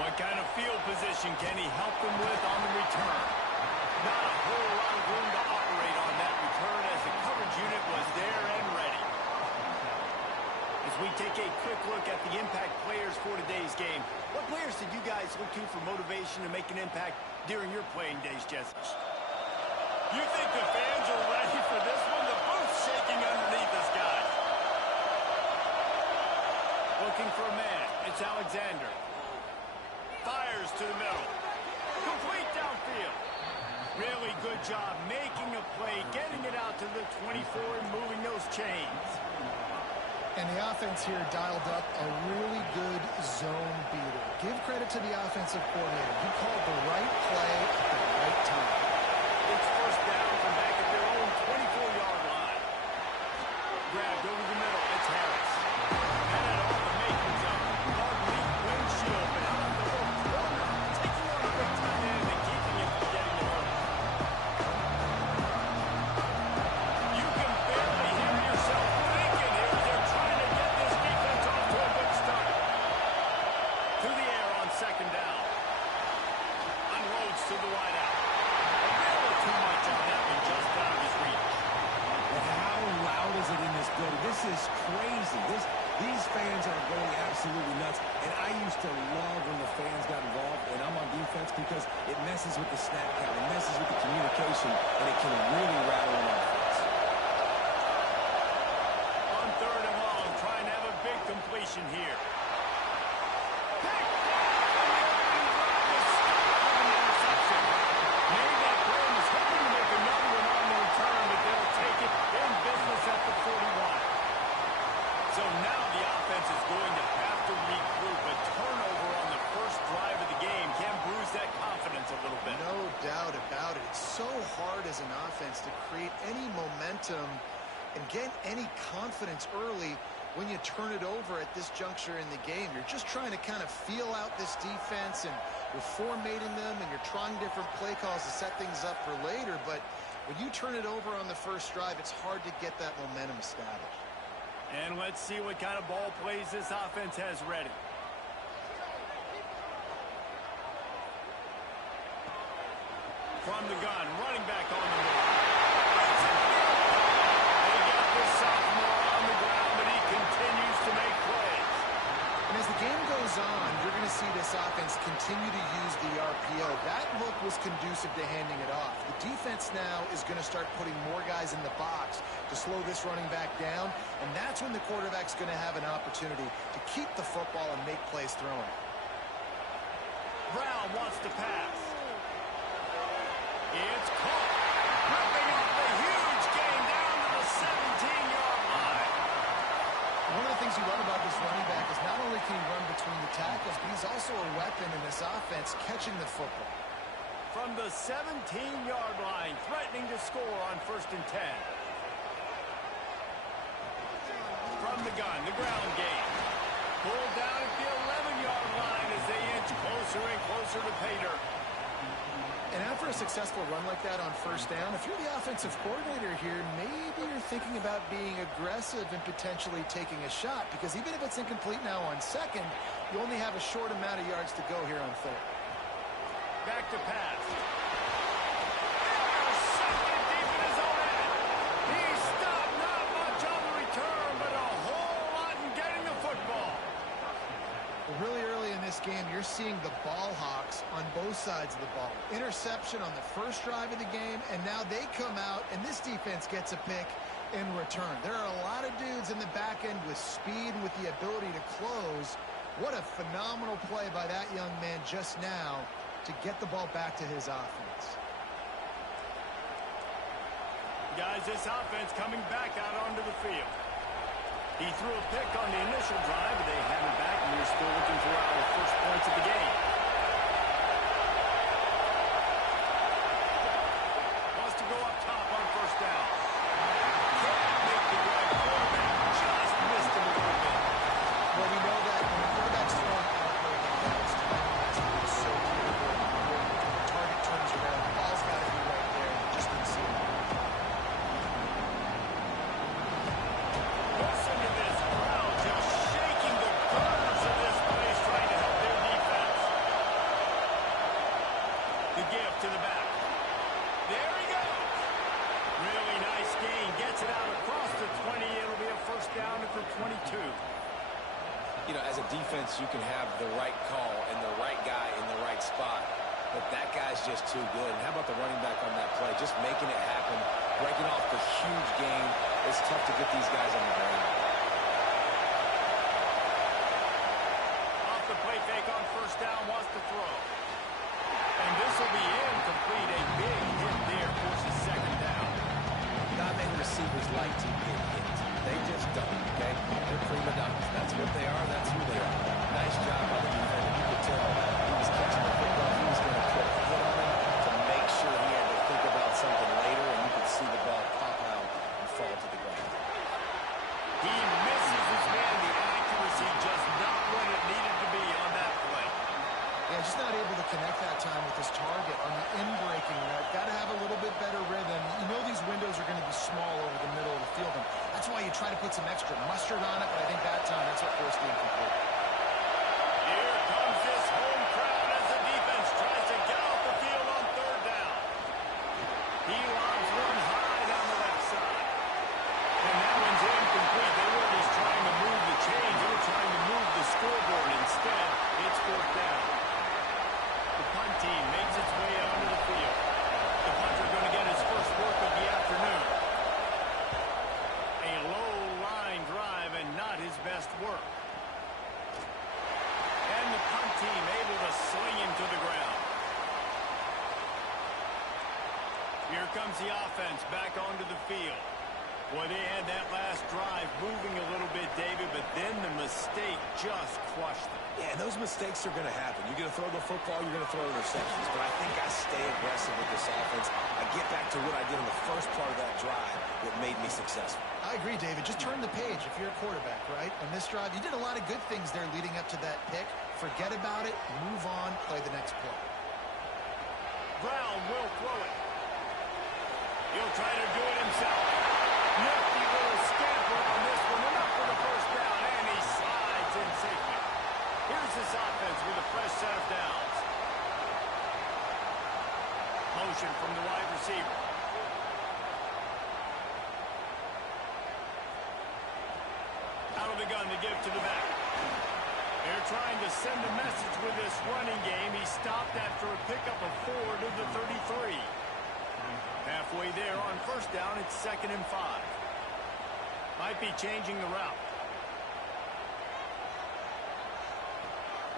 What kind of field position can he help them with on the return? Not a whole lot of room to operate on that return as the coverage unit was there and ready. As we take a quick look at the impact players for today's game, what players did you guys look to for motivation to make an impact during your playing days, Jesse? You think the fans are ready for this one? The booth's shaking underneath us, guys. Looking for a man. It's Alexander. Fires to the middle. Complete downfield. Really good job making a play, getting it out to the 24 and moving those chains. And the offense here dialed up a really good zone beater. Give credit to the offensive coordinator. He called the right play at the right time. It's first down from back at their own 24-yard line. Grabbed over the middle. It's Harris. And at all the makings of hard-lead windshield, but how about the little corner? Taking on a big tight end and keeping him from getting the hurt. You can barely hear yourself thinking here as they're trying to get this defense off to a good start. To the air on second down. Unloads to the wideout. Too much on that one, just out of his reach. And how loud is it in this building? This is crazy. These fans are going absolutely nuts. And I used to love when the fans got involved, and I'm on defense because it messes with the snap count, it messes with the communication, and it can really rattle an offense. On third and long, trying to have a big completion here. So now the offense is going to have to regroup. A turnover on the first drive of the game can bruise that confidence a little bit. No doubt about it. It's so hard as an offense to create any momentum and get any confidence early when you turn it over at this juncture in the game. You're just trying to kind of feel out this defense, and you're formatting them, and you're trying different play calls to set things up for later. But when you turn it over on the first drive, it's hard to get that momentum established. And let's see what kind of ball plays this offense has ready. From the gun, running back on the move. They got this sophomore on the ground, but he continues to make plays. And as the game goes on, you're going to see this offense continue to use the RPO. That look was conducive to handing it off. The defense now is going to start putting more guys in the box to slow this running back down, and that's when the quarterback's going to have an opportunity to keep the football and make plays throwing. Brown wants to pass. It's caught. Ripping up a huge gain down to the 17-yard line. One of the things you love about this running back is not only can he run between the tackles, but he's also a weapon in this offense catching the football. From the 17-yard line, threatening to score on 1st and 10. From the gun, the ground game. Pulled down at the 11-yard line as they inch closer and closer to pay dirt. And after a successful run like that on first down, if you're the offensive coordinator here, maybe you're thinking about being aggressive and potentially taking a shot, because even if it's incomplete now on second, you only have a short amount of yards to go here on third. Back to pass. Intercepted deep in his own end. He stopped, not much on the return, but a whole lot in getting the football. Really early in this game, you're seeing the ball hawks on both sides of the ball. Interception on the first drive of the game, and now they come out, and this defense gets a pick in return. There are a lot of dudes in the back end with speed and with the ability to close. What a phenomenal play by that young man just now to get the ball back to his offense. Guys, this offense coming back out onto the field. He threw a pick on the initial drive, but they have it back, and we're still looking for our first points of the game. Wants to go up top on first down. Can't make the grab. Quarterback just missed him a little bit. Well, we know that when the quarterback's throwing out there, the ball's timing has to be so critical. When the target turns around, the ball's got to be right there. You just didn't see it. Listen to this crowd just shaking the corners of this place right to the back. There he goes. Really nice gain. Gets it out across the 20. It'll be a first down for 22. You know, as a defense, you can have the right call and the right guy in the right spot, but that guy's just too good. And how about the running back on that play? Just making it happen, breaking off the huge gain. It's tough to get these guys on the ground. Off the play fake on first down, wants to throw. And this will be incomplete. A big hit there, forces second down. Not many receivers like to get hit. They just don't, okay? They're prima donnas. That's what they are. That's who they are. Nice job by the defender. You could tell he was catching the football. He was going to put a hit on him to make sure he had to think about something later, and you could see the ball pop out and fall to the ground. He misses his man. The accuracy just not what it needed to be on that play. Yeah, just not able to connect that time with his target on the in-breaking route. Got to have a little bit better rhythm. You know these windows are going to be small over the middle of the field, and that's why you try to put some extra mustard on it, but I think that time that's what forced the incomplete. Here comes this home crowd as the defense tries to get off the field on third down. He lobs one high down the left side. And that one's incomplete. They were just trying to move the chains. They were trying to move the scoreboard. Instead, it's fourth down. The punt team makes its way onto the field. The punter going to get his first work of the afternoon. A low line drive and not his best work. And the punt team able to sling him to the ground. Here comes the offense back onto the field. Boy, they had that last drive moving a little bit, David, but then the mistake just crushed them. Yeah, and those mistakes are going to happen. You're going to throw the football, you're going to throw interceptions, but I think I stay aggressive with this offense. I get back to what I did in the first part of that drive that made me successful. I agree, David. Just turn the page if you're a quarterback, right? On this drive, you did a lot of good things there leading up to that pick. Forget about it, move on, play the next play. Brown will throw it. He'll try to do it himself. Nifty little scamper on this one, enough for the first down, and he slides in safely. Here's this offense with a fresh set of downs. Motion from the wide receiver. Out of the gun to give to the back. They're trying to send a message with this running game. He stopped after a pickup of 4 to the 33. Halfway there on first down, it's 2nd and 5. Might be changing the route.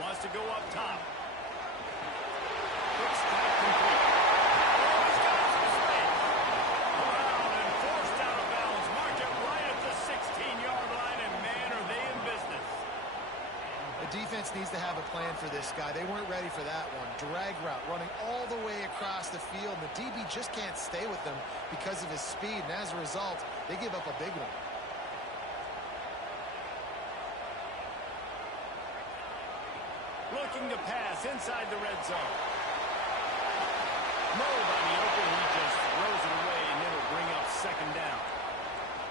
Wants to go up top. Quick strike complete. Oh, he's got some space. Brown and forced out of bounds. Mark it right at the 16-yard line, and man, are they in business. The defense needs to have a plan for this guy. They weren't ready for that one. Drag route, running all the way across the field. The DB just can't stay with them because of his speed, and as a result, they give up a big one. Looking to pass inside the red zone. Nobody open. He just throws it away, and it'll bring up 2nd down.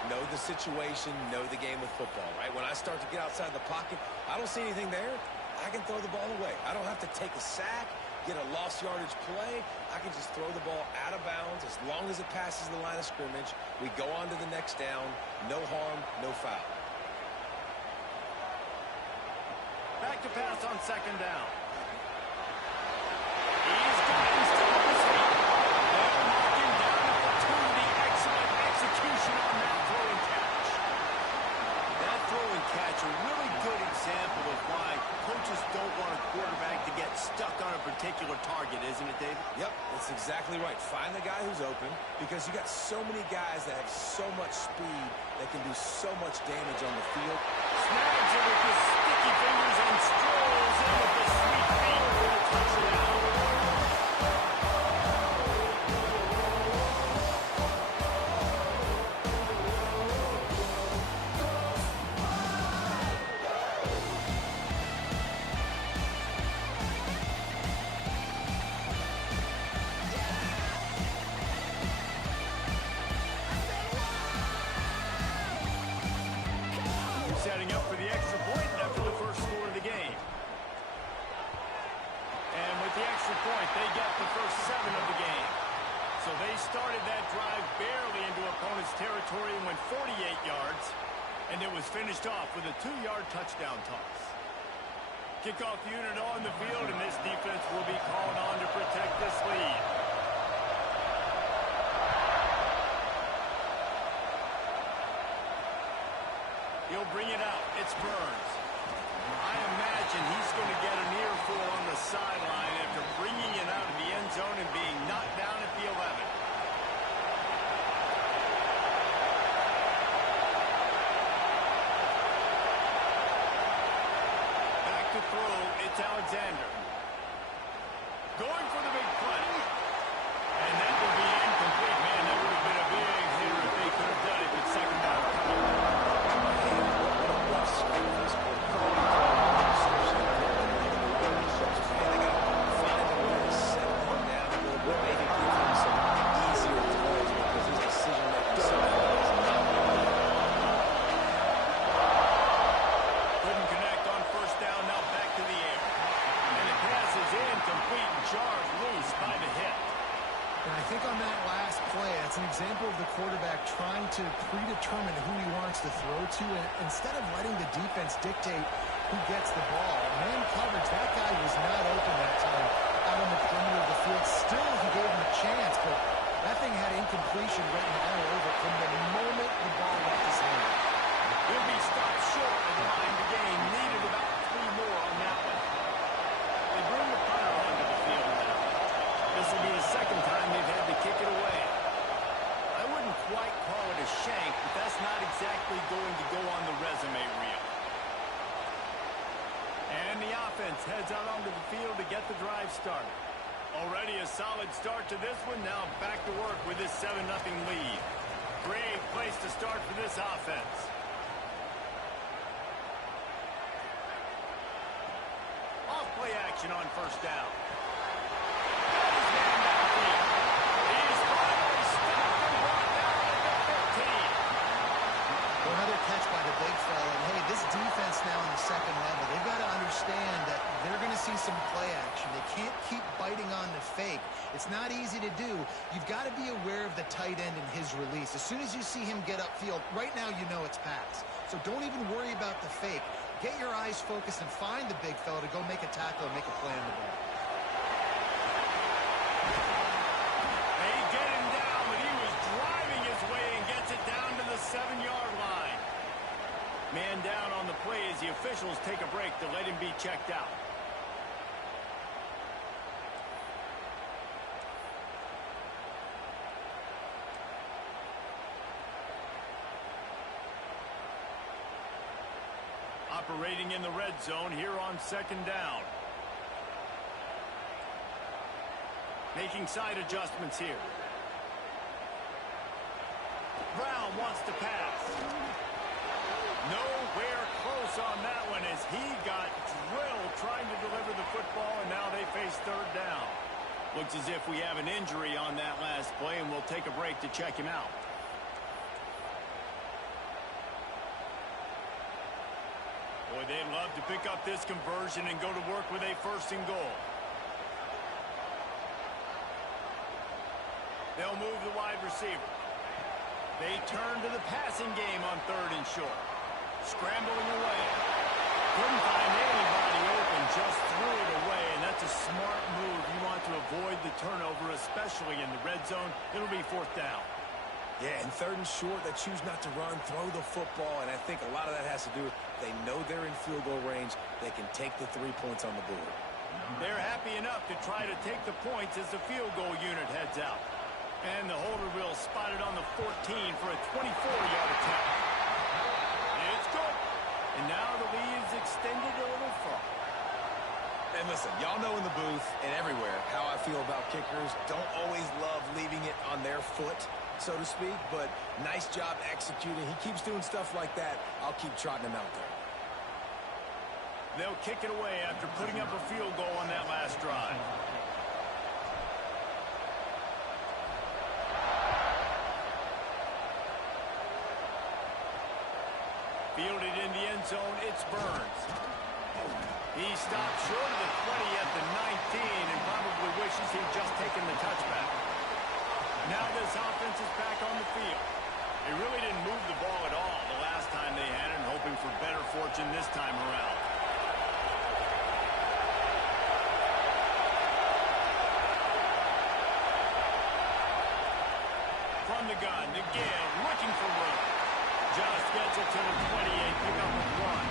Know the situation, know the game with football, right? When I start to get outside the pocket, I don't see anything there. I can throw the ball away. I don't have to take a sack, get a lost yardage play. I can just throw the ball out of bounds as long as it passes the line of scrimmage. We go on to the next down. No harm, no foul. Back to pass on 2nd down. He's got him still on his feet. They'll knock him down at the 2. The excellent execution on that throwing catch. That throwing catch, a really good example of why coaches don't want a quarterback to get stuck on a particular target, isn't it, David? Yep, that's exactly right. Find the guy who's open because you got so many guys that have so much speed that can do so much damage on the field. Snags it with his sticky fingers and strolls in with the sweet feet for a touchdown. Setting up for the extra point after the first score of the game. point, they get the first 7 of the game. So they started that drive barely into opponent's territory and went 48 yards, and it was finished off with a 2-yard touchdown toss. Kickoff unit on the field, and this defense will be called on to protect this lead. He'll bring it out. It's Burns. I imagine he's going to get an earful on the sideline after bringing it out of the end zone and being knocked down at the 11. Back to throw. It's Alexander. Going for the big play. And that will be incomplete. Man, that would have been a big hitter if they could have done it with second down. Quarterback trying to predetermine who he wants to throw to, and instead of letting the defense dictate who gets the ball. Man coverage, that guy was not open that time out on the perimeter of the field. Still, he gave him a chance, but that thing had incompletion written all over it from the moment the ball left his hand. He'll be stopped short of the line of the game. Needed about 3 more on that one. They bring the punter onto the field now. This will be the second time they've had to kick it away. I wouldn't quite call it a shank, but that's not exactly going to go on the resume reel. And the offense heads out onto the field to get the drive started. Already a solid start to this one. Now back to work with this 7-0 lead. Great place to start for this offense. Off play action on first down. Big fella. And hey, this defense now in the second level, they've got to understand that they're going to see some play action. They can't keep biting on the fake. It's not easy to do. You've got to be aware of the tight end and his release. As soon as you see him get upfield, right now you know it's pass. So don't even worry about the fake. Get your eyes focused and find the big fella to go make a tackle and make a play on the ball. They get him down, but he was driving his way and gets it down to the 7-yard line. Man down on the play as the officials take a break to let him be checked out. Operating in the red zone here on second down. Making side adjustments here. Brown wants to pass. Nowhere close on that one as he got drilled trying to deliver the football, and now they face third down. Looks as if we have an injury on that last play, and we'll take a break to check him out. Boy, they'd love to pick up this conversion and go to work with a 1st and goal. They'll move the wide receiver. They turn to the passing game on 3rd and short. Scrambling away. Couldn't find anybody open, just threw it away, and that's a smart move. You want to avoid the turnover, especially in the red zone. It'll be 4th down. Yeah, and 3rd and short, they choose not to run, throw the football, and I think a lot of that has to do with they know they're in field goal range. They can take the 3 points on the board. They're happy enough to try to take the points as the field goal unit heads out. And the holder will spot it on the 14 for a 24-yard attempt. It's good. And now the lead is extended a little further. And listen, y'all know in the booth and everywhere how I feel about kickers. Don't always love leaving it on their foot, so to speak, but nice job executing. He keeps doing stuff like that. I'll keep trotting him out there. They'll kick it away after putting up a field goal on that last drive. Fielded in the end zone, it's Burns. He stopped short of the 20 at the 19 and probably gun to give, looking for room. Just gets it to the 28, pick up a one.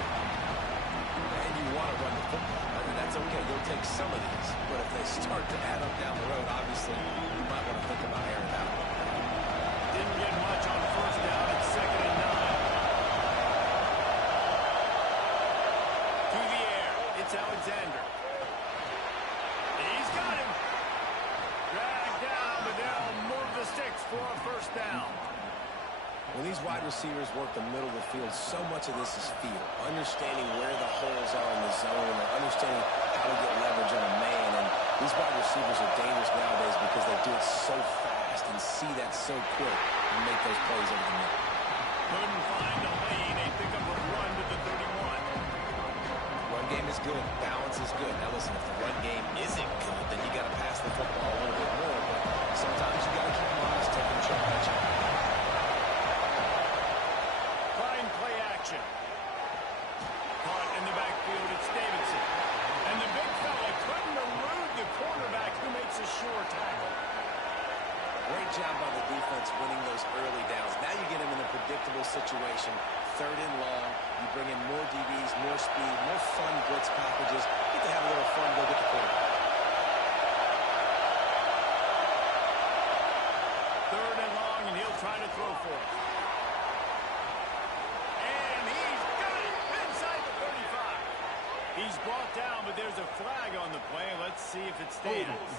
And you want to run the football. I mean, that's okay. You'll take some of these. But if they start to add up down the road, obviously, you might want to think about airing out. Didn't get much on first down. It's 2nd and 9. To the air. It's Alexander. He's got him. Dragged down, but they'll move the sticks for a first down. When these wide receivers work the middle of the field, so much of this is feel. Understanding where the holes are in the zone or understanding how to get leverage on a man. And these wide receivers are dangerous nowadays because they do it so fast and see that so quick and make those plays over the middle. Couldn't find a lane. They pick up a run to the 31. Run game is good. Balance is good. Now listen, if the run game isn't good, then you got to pass the football a little bit more. But sometimes you got to keep them honest, take them chunk by chunk. Play action. Caught in the backfield, it's Davidson. And the big fella couldn't elude the cornerback who makes a sure tackle. Great job by the defense winning those early downs. Now you get them in a predictable situation. 3rd and long. You bring in more DBs, more speed, more fun blitz packages. You get to have a little fun, go get the quarterback. 3rd and long, and he'll try to throw for it. And he's got it inside the 35. He's brought down, but there's a flag on the play. Let's see if it stands.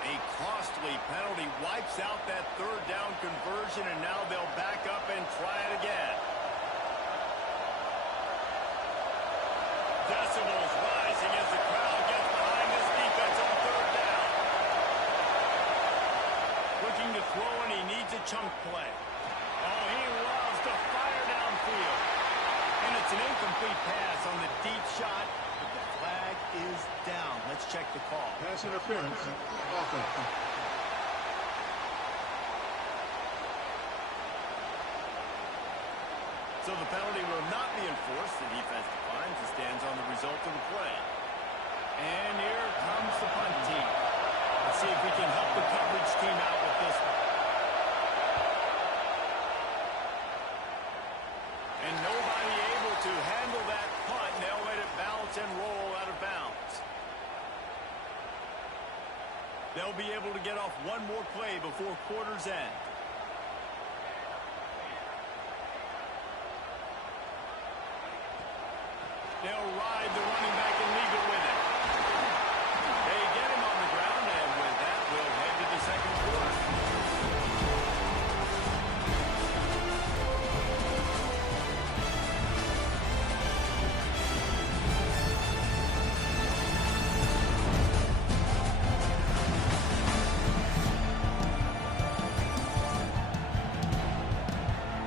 A costly penalty wipes out that 3rd down conversion, and now they'll back up and try it again. Decibels rising as the crowd gets behind this defense on 3rd down. Looking to throw, and he needs a chunk play. Oh, he loves to fire downfield. And it's an incomplete pass on the deep shot. Flag is down. Let's check the call. Pass interference. Offense. So the penalty will not be enforced. The defense declines and stands on the result of the play. And here comes the punt team. Let's see if we can help the coverage team out with this one. And nobody able to handle that punt. They'll let it bounce and roll out of bounds. They'll be able to get off one more play before quarter's end. They'll ride the running back and leave it with it. They get him on the ground, and with that, we'll head to the second quarter.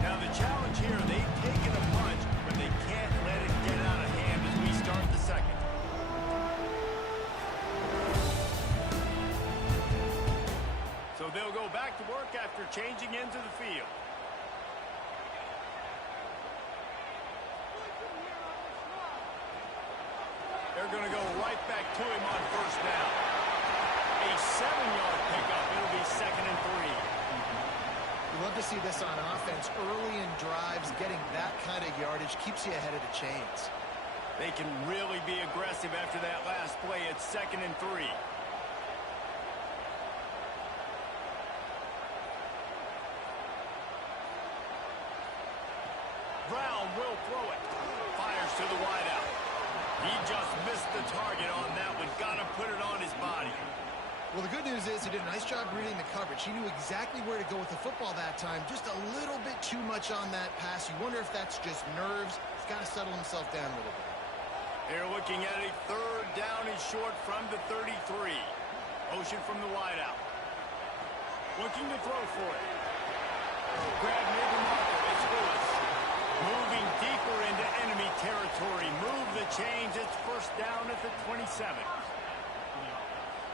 Now the challenge here, they've taken a punch, but they can't let it get out of hand as we start the second. So they'll go back to work after changing into the field. They're going to go right back to him on first down. A 7-yard pickup. It'll be 2nd and 3. You love to see this on offense. Early in drives, getting that kind of yardage keeps you ahead of the chains. They can really be aggressive after that last play. It's 2nd and 3. Brown will throw it. Fires to the wideout. He just missed the target on that one. Got to put it on his body. Well, the good news is he did a nice job reading the coverage. He knew exactly where to go with the football that time. Just a little bit too much on that pass. You wonder if that's just nerves. He's got to settle himself down a little bit. They're looking at a 3rd down and short from the 33. Motion from the wideout. Looking to throw for it. Grab near the marker. It's Lewis. Moving deeper into enemy territory. Move the chains. It's 1st down at the 27.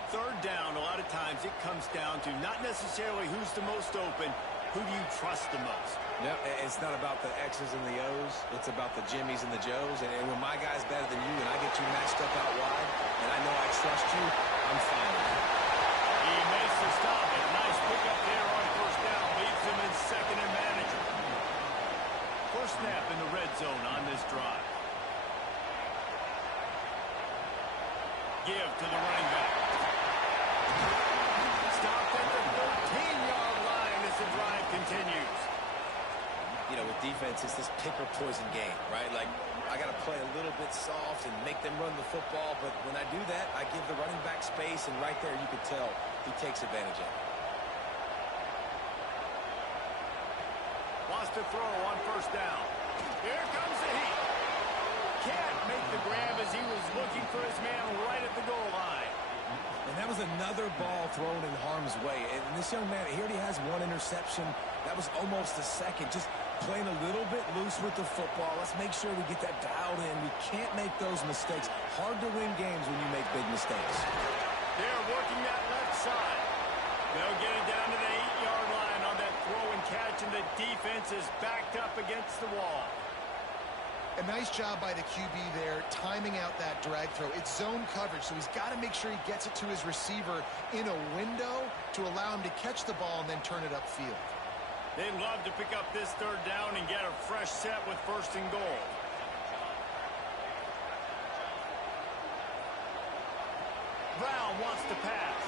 3rd down, a lot of times it comes down to not necessarily who's the most open, Who do you trust the most? No, it's not about the X's and the O's. It's about the Jimmys and the Joes. And when my guy's better than you and I get you matched up out wide, and I know I trust you, I'm fine with that. He makes the stop. A nice pickup there on first down. Leaves him in second and manageable. First snap in the red zone on this drive. Give to the running back. Stopped at the 13-yard line as the drive continues. You know, with defense, it's this pick or poison game, right? Like, I got to play a little bit soft and make them run the football, but when I do that, I give the running back space, and right there you can tell he takes advantage of it. Wants to throw on first down. Here comes the heat. Can't make the grab as he was looking for his man right at the goal line. And that was another ball thrown in harm's way. And this young man, he already has one interception. That was almost a second. Just playing a little bit loose with the football. Let's make sure we get that dialed in. We can't make those mistakes. Hard to win games when you make big mistakes. They're working that left side. They'll get it down to the 8-yard line on that throw and catch, and the defense is backed up against the wall. A nice job by the QB there, timing out that drag throw. It's zone coverage, so he's got to make sure he gets it to his receiver in a window to allow him to catch the ball and then turn it upfield. They'd love to pick up this third down and get a fresh set with first and goal. Brown wants to pass.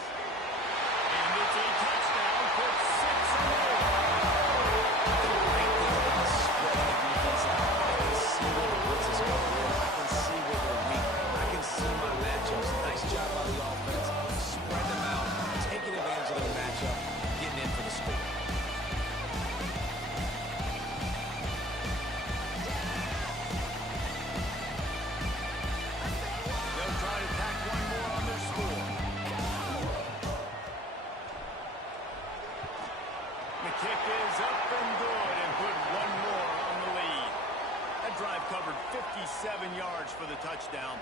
And it's a touchdown. Puts 6 on the board. Kick is up and good and put one more on the lead. That drive covered 57 yards for the touchdown.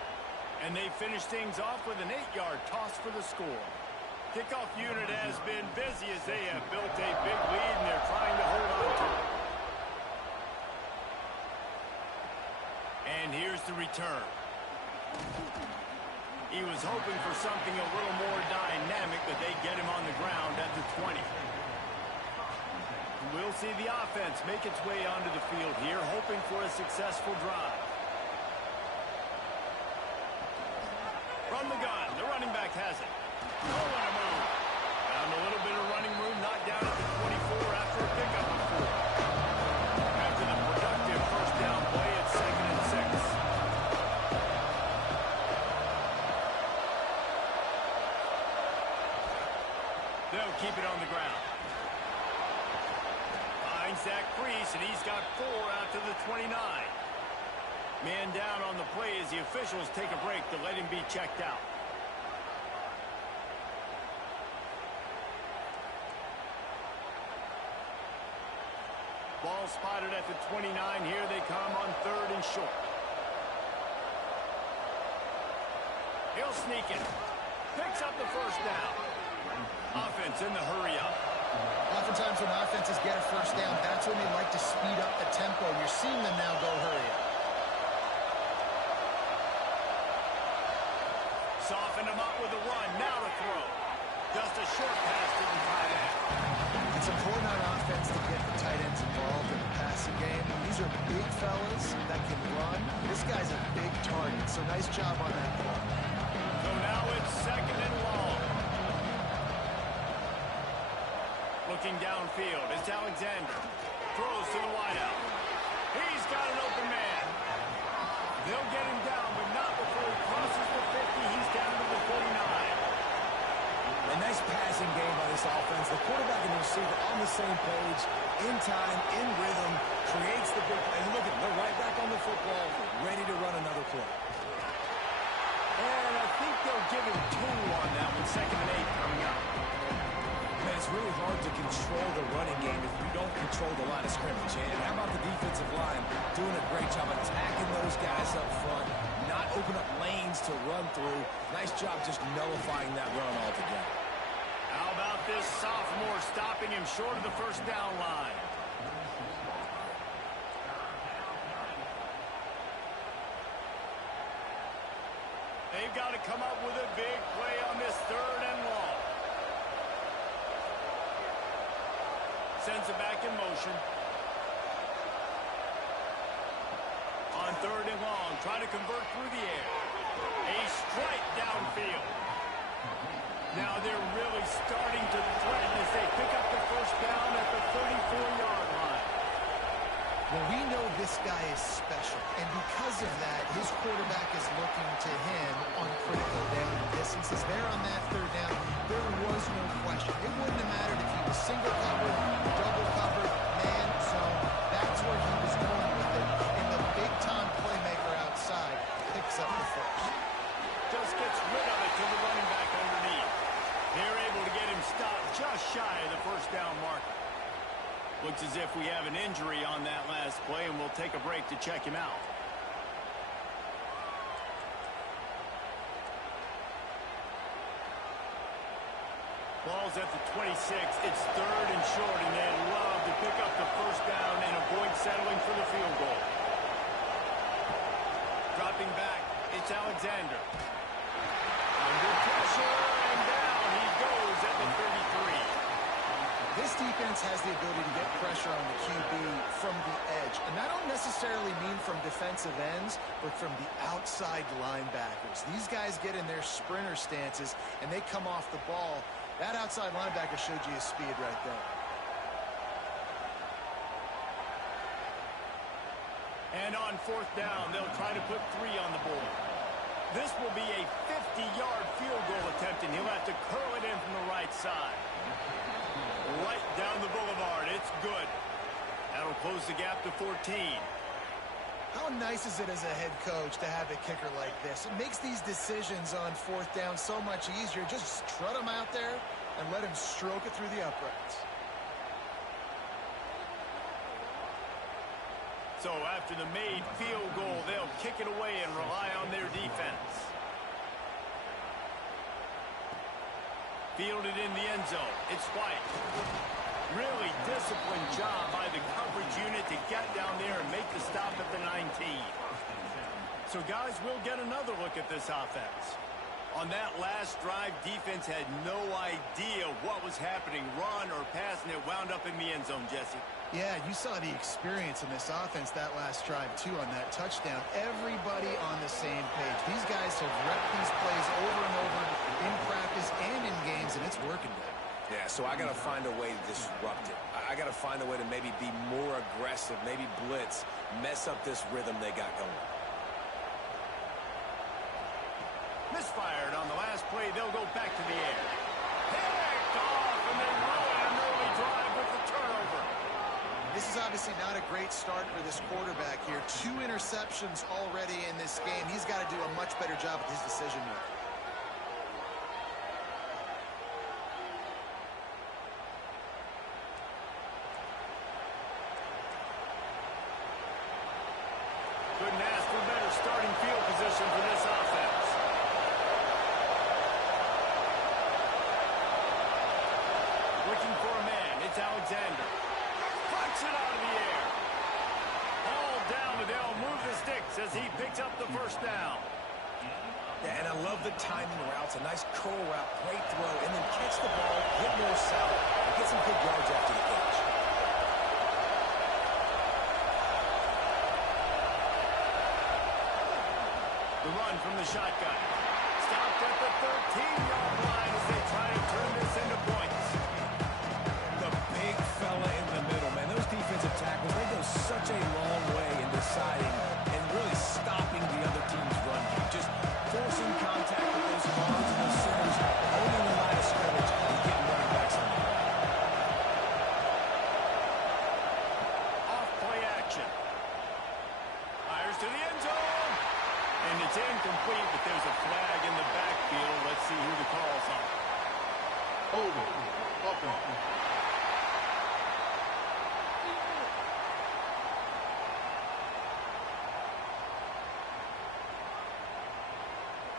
And they finish things off with an 8-yard toss for the score. Kickoff unit has been busy as they have built a big lead and they're trying to hold on to it. And here's the return. He was hoping for something a little more dynamic, but they get him on the ground at the 20. We'll see the offense make its way onto the field here, hoping for a successful drive. From the gun, the running back has it. Oh, what a move. Found a little bit of running room, knocked down at the 24 after a pickup of 4. After the productive first down play, it's 2nd and 6. They'll keep it on the ground. That crease, and he's got 4 out to the 29. Man down on the play as the officials take a break to let him be checked out. Ball spotted at the 29. Here they come on 3rd and short. He'll sneak it. Picks up the first down. Offense in the hurry up. Oftentimes when offenses get a first down, that's when they like to speed up the tempo. You're seeing them now go hurry up. Soften him up with a run. Now to throw. Just a short pass to the tight end. It's important on offense to get the tight ends involved in the passing game. These are big fellas that can run. This guy's a big target, so nice job on that ball. So now it's 2nd and long. Looking downfield, it's Alexander. Throws to the wideout. He's got an open man. They'll get him down, but not before he crosses the 50. He's down to the 49. A nice passing game by this offense. The quarterback and the receiver on the same page, in time, in rhythm, creates the big play. And look at them, they're right back on the football, ready to run another play. And I think they'll give him 2 on that one. 2nd and 8 coming up. Man, it's really hard to control the running game if you don't control the line of scrimmage. And how about the defensive line doing a great job attacking those guys up front, not open up lanes to run through. Nice job just nullifying that run altogether. How about this sophomore stopping him short of the first down line? They've got to come up with a big play on this 3rd and long. Sends it back in motion. On 3rd and long, trying to convert through the air. A strike downfield. Now they're really starting to threaten as they pick up the first down at the 34-yard line. Well, we know this guy is special, and because of that, his quarterback is looking to him on critical down distances. There on that 3rd down, there was no question. It wouldn't have mattered if he was single covered, double covered, man zone. That's where he was going with it, and the big-time playmaker outside picks up the first. Just gets rid of it to the running back underneath. They're able to get him stopped just shy of the first down marker. Looks as if we have an injury on that last play, and we'll take a break to check him out. Ball's at the 26. It's 3rd and short, and they'd love to pick up the first down and avoid settling for the field goal. Dropping back, it's Alexander. Under pressure, and down he goes at the 33. This defense has the ability to get pressure on the QB from the edge. And I don't necessarily mean from defensive ends, but from the outside linebackers. These guys get in their sprinter stances, and they come off the ball. That outside linebacker showed you his speed right there. And on 4th down, they'll try to put 3 on the board. This will be a 50-yard field goal attempt, and he'll have to curl it in from the right side. Right down the boulevard. It's good. That'll close the gap to 14. How nice is it as a head coach to have a kicker like this? It makes these decisions on 4th down so much easier. Just strut him out there and let him stroke it through the uprights. So after the made field goal, they'll kick it away and rely on their defense. Fielded in the end zone. It's White. Really disciplined job by the coverage unit to get down there and make the stop at the 19. So guys, we'll get another look at this offense. On that last drive, defense had no idea what was happening, run or pass, and it wound up in the end zone, Jesse. Yeah, you saw the experience in this offense that last drive, too, on that touchdown. Everybody on the same page. These guys have repped these plays over and over in practice and in games, and it's working good. Yeah, so I got to find a way to disrupt it. I got to find a way to maybe be more aggressive, maybe blitz, mess up this rhythm they got going. Misfired on the last play. They'll go back to the air. Picked off, and they ruin an early drive with the turnover. This is obviously not a great start for this quarterback here. 2 interceptions already in this game. He's got to do a much better job with his decision-making. Couldn't ask for better starting field position for this offense. Looking for a man. It's Alexander. Punch it out of the air. Ball down, but they'll move the sticks as he picks up the first down. Yeah, and I love the timing routes. A nice curl route, great throw, and then catch the ball, hit more south, and get some good yards after the catch. The run from the shotgun. Stopped at the 13-yard line as they try to turn this into points. The big fella in the middle, man. Those defensive tackles, they go such a long way in deciding and really stopping the other team's run game. Just forcing contact with those guards and those centers, holding the line of scrimmage, and getting running backs on the ground. Off-play action. Fires to the end zone. And it's incomplete, but there's a flag in the backfield. Let's see who the call's on. Over. Offense.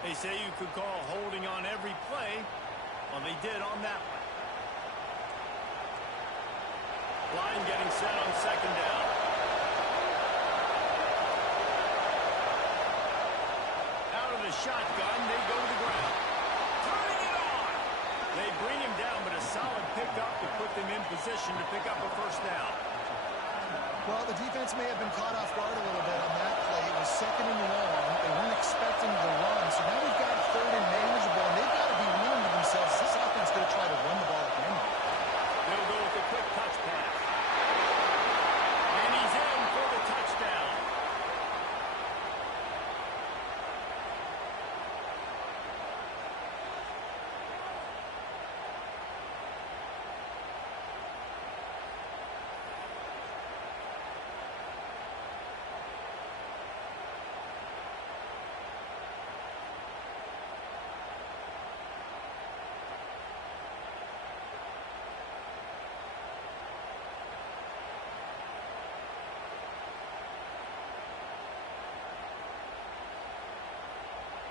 They say you could call holding on every play. Well, they did on that one. Line getting set on second down. Out of the shotgun, they go to the ground. Turning it on! They bring him down, but a solid pickup to put them in position to pick up a first down. Well, the defense may have been caught off guard a little bit on that play. It was second and long. They weren't expecting the run. So now we've got third and manageable, and they've got to be willing to themselves. This offense is going to try to run the ball again. They'll go with a quick touch pass. And he's in for the touchdown.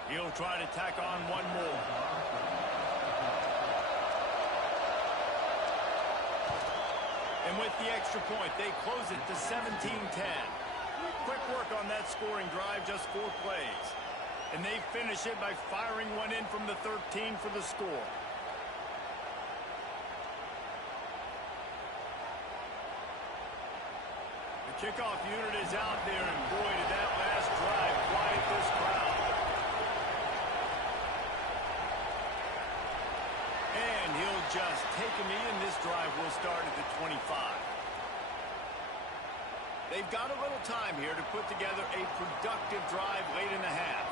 He'll try to tack on one more. And with the extra point, they close it to 17-10. Quick work on that scoring drive, just 4 plays. And they finish it by firing one in from the 13 for the score. The kickoff unit is out there, and boy, did that last drive quiet this crowd. And he'll just take a knee, and this drive will start at the 25. They've got a little time here to put together a productive drive late in the half.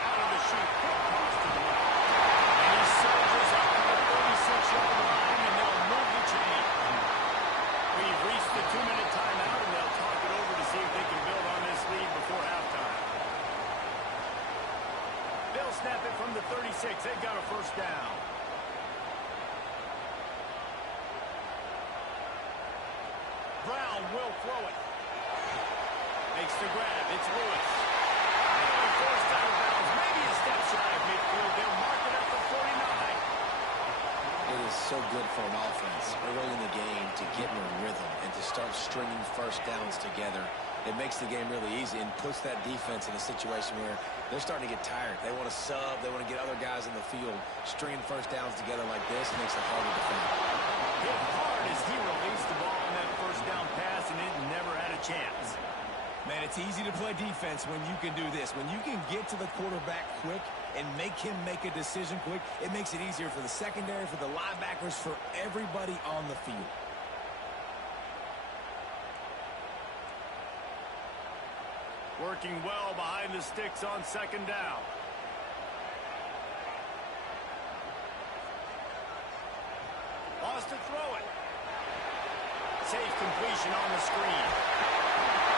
Out of the chute, quick cross to the right. And he surges up to the 36-yard line, and they'll move the chain. We've reached the 2-minute timeout, and they'll talk it over to see if they can build on this lead before halftime. They'll snap it from the 36. They've got a first down. Brown will throw it. Makes the grab. It's Lewis. And forced out of bounds. Maybe a step shy of midfield. They'll mark it at the 49. It is so good for an offense early in the game to get in a rhythm and to start stringing first downs together. It makes the game really easy and puts that defense in a situation where they're starting to get tired. They want to sub. They want to get other guys in the field. Stringing first downs together like this makes it harder to defend. Hit hard as he released the ball on that first down pass, and it never had a chance. Man, it's easy to play defense when you can do this. When you can get to the quarterback quick and make him make a decision quick, it makes it easier for the secondary, for the linebackers, for everybody on the field. Working well behind the sticks on second down. Lost to throw it. Safe completion on the screen.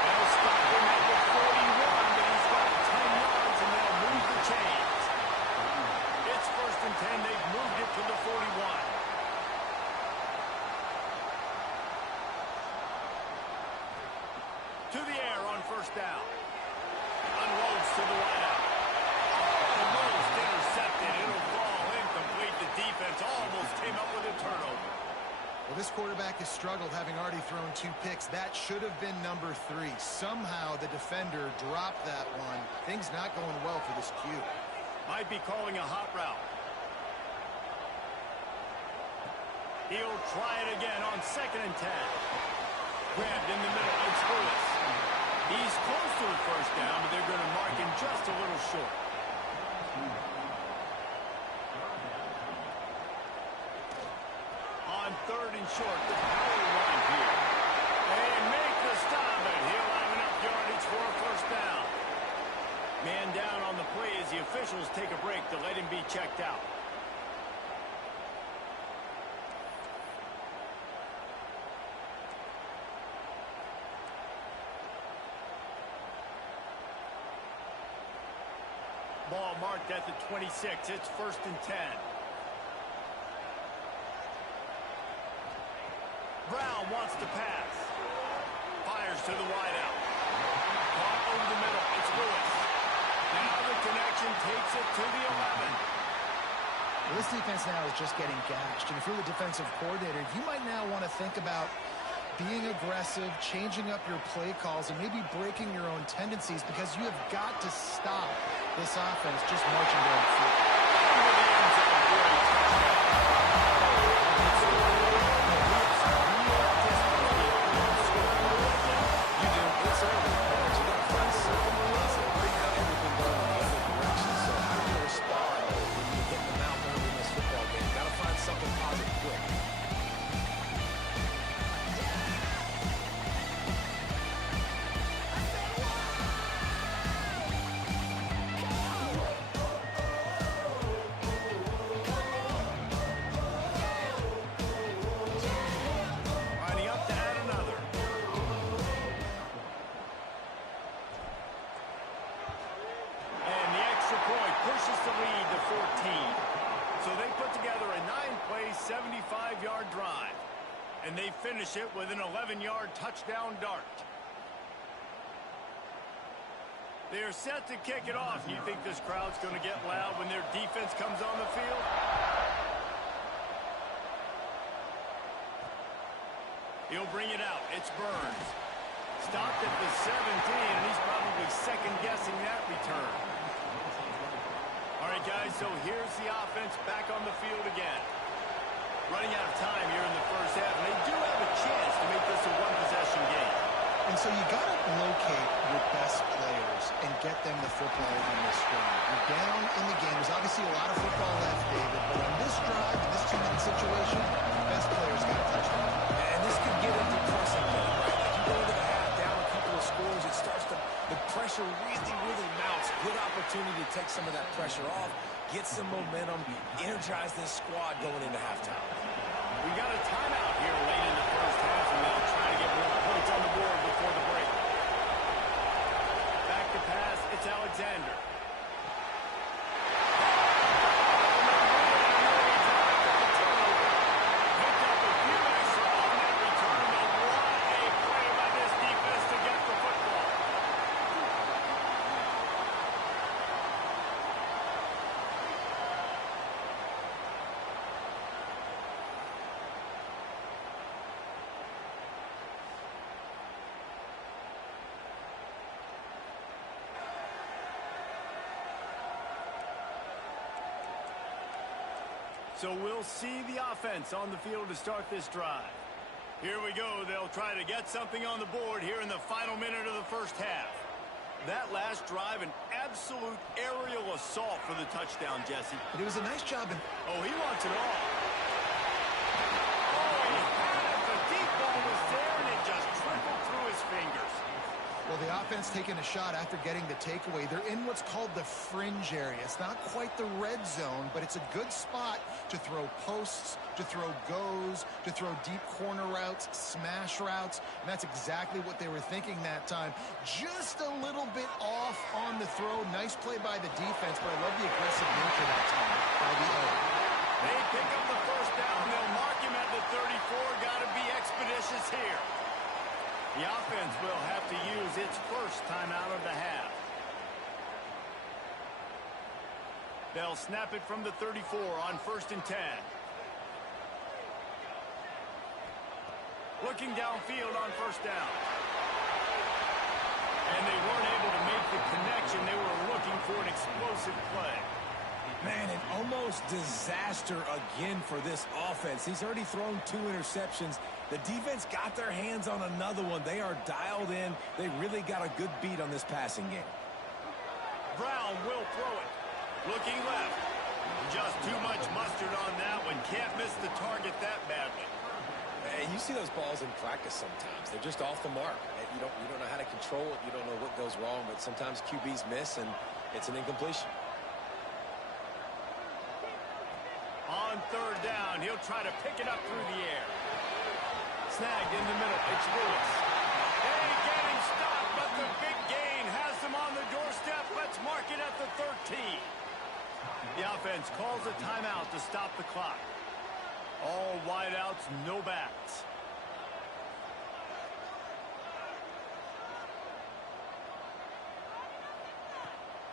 They'll stop him at the 41, but he's got 10 yards, and they'll move the chains. It's first and 10. They've moved it to the 41. To the air on first down. Unloads to the wideout. Almost intercepted. It'll fall incomplete. The defense almost came up with a turnover. Well, this quarterback has struggled, having already thrown 2 picks. That should have been number 3. Somehow the defender dropped that one. Things not going well for this Q. Might be calling a hot route. He'll try it again on second and 10. Grabbed in the middle. It's Lewis. He's close to the first down, but they're going to mark him just a little short. On third and short, the power run here. They make the stop, and he'll have enough yardage for a first down. Man down on the play as the officials take a break to let him be checked out. Ball marked at the 26. It's first and 10. Brown wants to pass. Fires to the wideout. Caught over the middle. It's Lewis. Now the connection takes it to the 11. Well, this defense now is just getting gashed. And if you're the defensive coordinator, you might now want to think about being aggressive, changing up your play calls, and maybe breaking your own tendencies, because you have got to stop this offense just marching down the field. You do. It's early, but you got to find something positive. Right now, everything going in the other direction. So how do you respond when you get the mouth over in this football game? Got to find something positive quick. Lining up to add another. And the extra point pushes the lead to 14. So they put together a 9-play, 75-yard drive. And they finish it with an 11-yard touchdown dart. They are set to kick it off. You think this crowd's going to get loud when their defense comes on the field? He'll bring it out. It's Burns. Stopped at the 17, and he's probably second-guessing that return. All right, guys, so here's the offense back on the field again. Running out of time here in the first half, and they do have a chance to make this a one-possession game. And so you got to locate your best players and get them the football on this drive. You're down in the game. There's obviously a lot of football left, David, but on this drive, in this 2-minute situation, the best players got a touchdown. And this could get into pressing game, right? Like you go into the half, down a couple of scores, it starts to, the pressure really mounts. Good opportunity to take some of that pressure off, get some momentum, energize this squad going into halftime. We got a timeout here late in the first half, and they'll try to get more points on the board before the break. Back to pass, it's Alexander. Picked up a few extra on that return, but what a play by this defense to get the football. So we'll see the offense on the field to start this drive. Here we go. They'll try to get something on the board here in the final minute of the first half. That last drive, an absolute aerial assault for the touchdown, Jesse. But it was a nice job. Oh, he wants it all. Oh, he had it. The deep ball was there, and it just trickled through his fingers. Well, the offense taking a shot after getting the takeaway. They're in what's called the fringe area. It's not quite the red zone, but it's a good spot to throw posts, to throw goes, to throw deep corner routes, smash routes, and that's exactly what they were thinking that time. Just a little bit off on the throw. Nice play by the defense, but I love the aggressive nature that time by the O. They pick up the first down. They'll mark him at the 34. Got to be expeditious here. The offense will have to use its first timeout of the half. They'll snap it from the 34 on 1st and 10. Looking downfield on first down. And they weren't able to make the connection. They were looking for an explosive play. Man, an almost disaster again for this offense. He's already thrown 2 interceptions. The defense got their hands on another one. They are dialed in. They really got a good beat on this passing game. Brown will throw it. Looking left. Just too much mustard on that one. Can't miss the target that badly. And you see those balls in practice sometimes. They're just off the mark. You don't know how to control it. You don't know what goes wrong, but sometimes QBs miss, and it's an incompletion. On 3rd down, he'll try to pick it up through the air. Snagged in the middle. It's Lewis. They get him stopped, but the big gain has them on the doorstep. Let's mark it at the 13. The offense calls a timeout to stop the clock. All wideouts, no backs.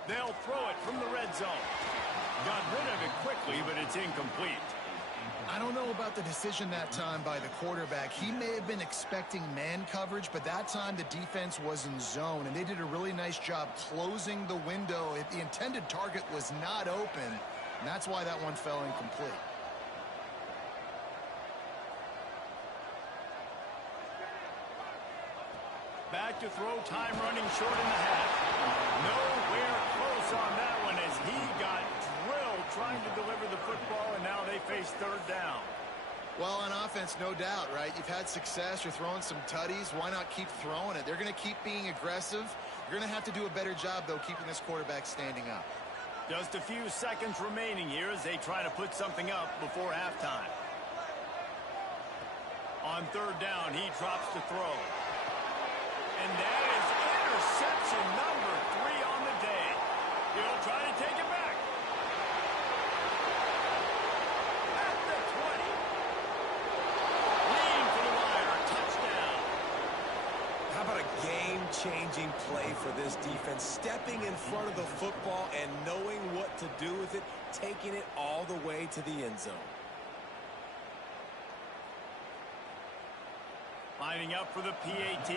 They'll throw it from the red zone. Got rid of it quickly, but it's incomplete. I don't know about the decision that time by the quarterback. He may have been expecting man coverage, but that time the defense was in zone, and they did a really nice job closing the window. The intended target was not open, and that's why that one fell incomplete. Back to throw, time running short in the half. Nowhere close on that one as he got drilled trying to deliver the football, and now they face third down. Well, on offense, no doubt, right? You've had success. You're throwing some tutties. Why not keep throwing it? They're going to keep being aggressive. You're going to have to do a better job, though, keeping this quarterback standing up. Just a few seconds remaining here as they try to put something up before halftime. On third down, he drops to throw. And that is interception number 3 on the day. He'll try to take it back. At the 20. Lean for the wire. Touchdown. How about a game-changing play for this defense? Stepping in front of the football and knowing what to do with it, taking it all the way to the end zone. Lining up for the PAT.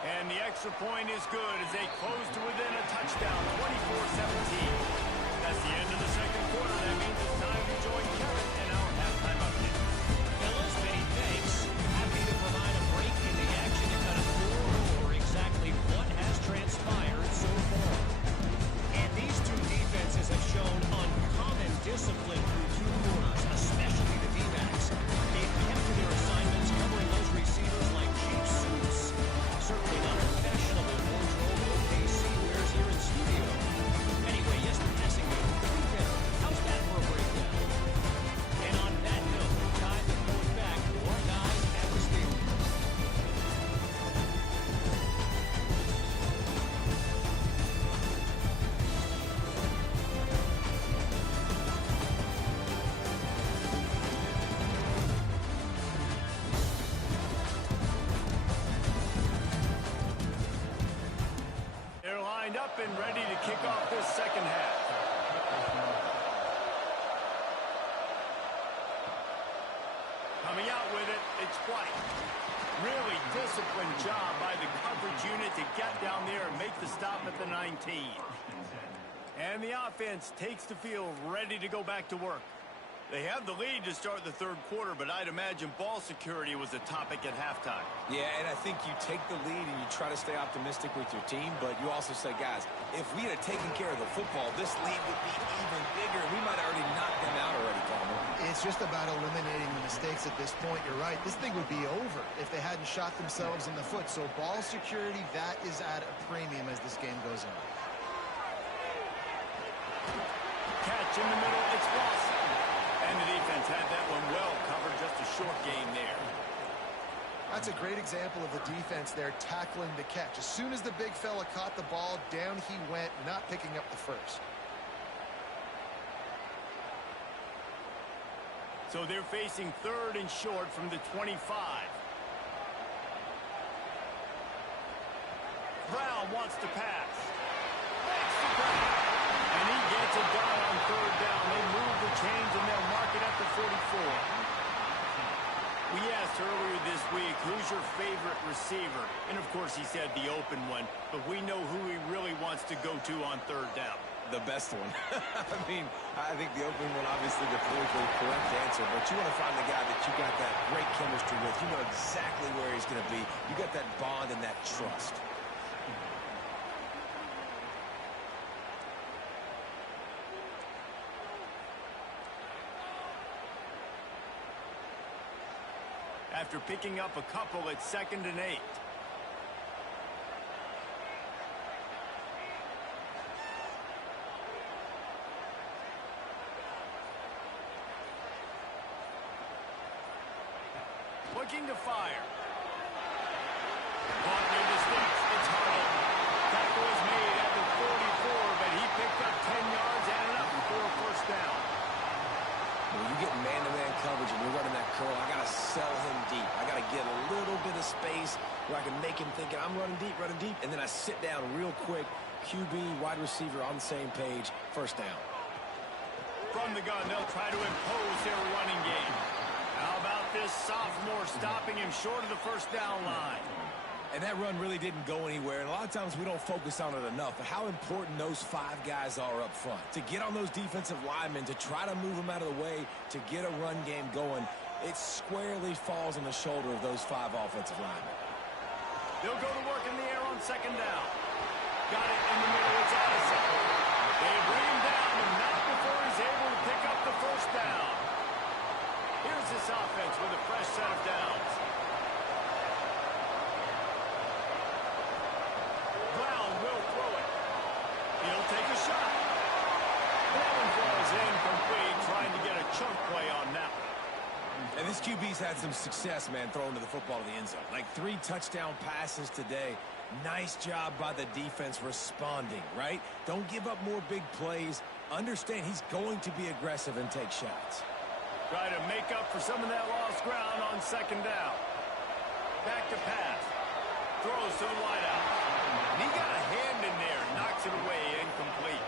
And the extra point is good as they close to within a touchdown, 24-17. That's the end of the second quarter. That means it's time to join Kevin in our halftime update. Fellas, many thanks. Happy to provide a break in the action to kind of pour over exactly what has transpired so far. And these two defenses have shown uncommon discipline through 2 quarters, especially the D-backs. They've kept to their assignments, covering those receivers like cheap suits. Certainly not a fashionable wardrobe that KC wears here in studio. Anyway, yes, the passing game. How's that for a breakdown? And on that note, time to throw it back to our guys at the stadium. They're lined up and ready to kick off this second half. Coming out with it, it's White. Really disciplined job by the coverage unit to get down there and make the stop at the 19. And the offense takes the field ready to go back to work. They have the lead to start the third quarter, but I'd imagine ball security was a topic at halftime. Yeah, and I think you take the lead and you try to stay optimistic with your team, but you also say, guys, if we had taken care of the football, this lead would be even bigger. We might have already knocked them out already, Palmer. It's just about eliminating the mistakes at this point. You're right. This thing would be over if they hadn't shot themselves in the foot. So ball security, that is at a premium as this game goes on. Catch in the middle, it's Boston. And the defense had that one well covered, just a short game there. That's a great example of the defense there tackling the catch. As soon as the big fella caught the ball, down he went, not picking up the first. So they're facing third and short from the 25. Brown wants to pass. Makes the grab. And he gets it done on third down. They move the chains and they'll mark it at the 44. We asked earlier this week, who's your favorite receiver? And of course he said the open one, but we know who he really wants to go to on third down. The best one. I mean, I think the opening one, obviously the politically correct answer, but you want to find the guy that you got that great chemistry with. You know exactly where he's going to be. You got that bond and that trust. After picking up a couple at 2nd and 8. Looking to fire. Caught near the sticks. It's Hardy. Tackle is made at the 44, but he picked up 10 yards and enough for a first down. When you get man-to-man coverage and you're running that curl, I got to sell him deep. I got to get a little bit of space where I can make him think I'm running deep, and then I sit down real quick. QB, wide receiver on the same page, first down. From the gun, they'll try to impose their running game. How about this sophomore stopping him short of the first down line? And that run really didn't go anywhere, and a lot of times we don't focus on it enough, but how important those 5 guys are up front. To get on those defensive linemen, to try to move them out of the way, to get a run game going, it squarely falls on the shoulder of those 5 offensive linemen. They'll go to work in the air on second down. Got it in the middle, it's Addison. They bring him down, and not before he's able to pick up the first down. Here's this offense with a fresh set of downs. Will throw it. He'll take a shot. That one falls incomplete, trying to get a chunk play on that one. And this QB's had some success, man, throwing to the football to the end zone. Like 3 touchdown passes today. Nice job by the defense responding, right? Don't give up more big plays. Understand he's going to be aggressive and take shots. Try to make up for some of that lost ground on second down. Back to pass. Throws to the wideout. He got a hand in there, knocks it away, incomplete.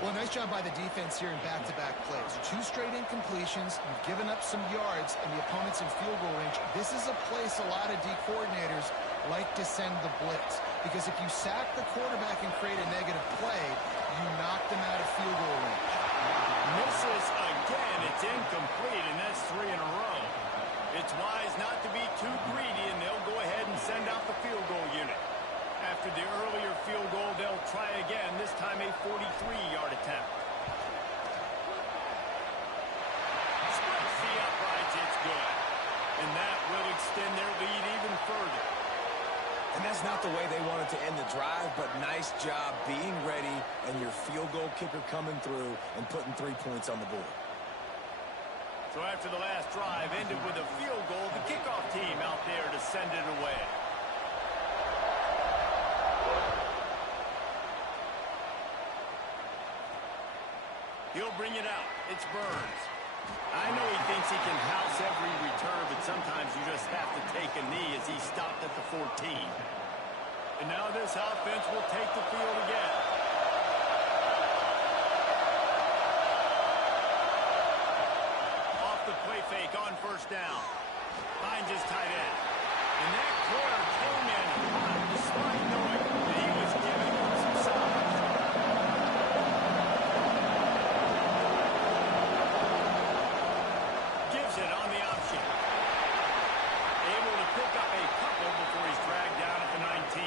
Well, nice job by the defense here in back-to-back plays. 2 straight incompletions. You've given up some yards, and the opponent's in field goal range. This is a place a lot of D coordinators like to send the blitz, because if you sack the quarterback and create a negative play, you knock them out of field goal range. Misses again. It's incomplete, and that's 3 in a row. It's wise not to be too greedy, and they'll go ahead and send out the field goal unit. After the earlier field goal, they'll try again, this time a 43-yard attempt. Splits the uprights, it's good. And that will extend their lead even further. And that's not the way they wanted to end the drive, but nice job being ready and your field goal kicker coming through and putting 3 points on the board. So after the last drive ended with a field goal, the kickoff team out there to send it away. He'll bring it out. It's Burns. I know he thinks he can house every return, but sometimes you just have to take a knee as he stopped at the 14. And now this offense will take the field again. Off the play fake on first down. Finds his tight end. And that corner came in hot despite knowing that he was giving him some size. It on the option. Able to pick up a couple before he's dragged down at the 19.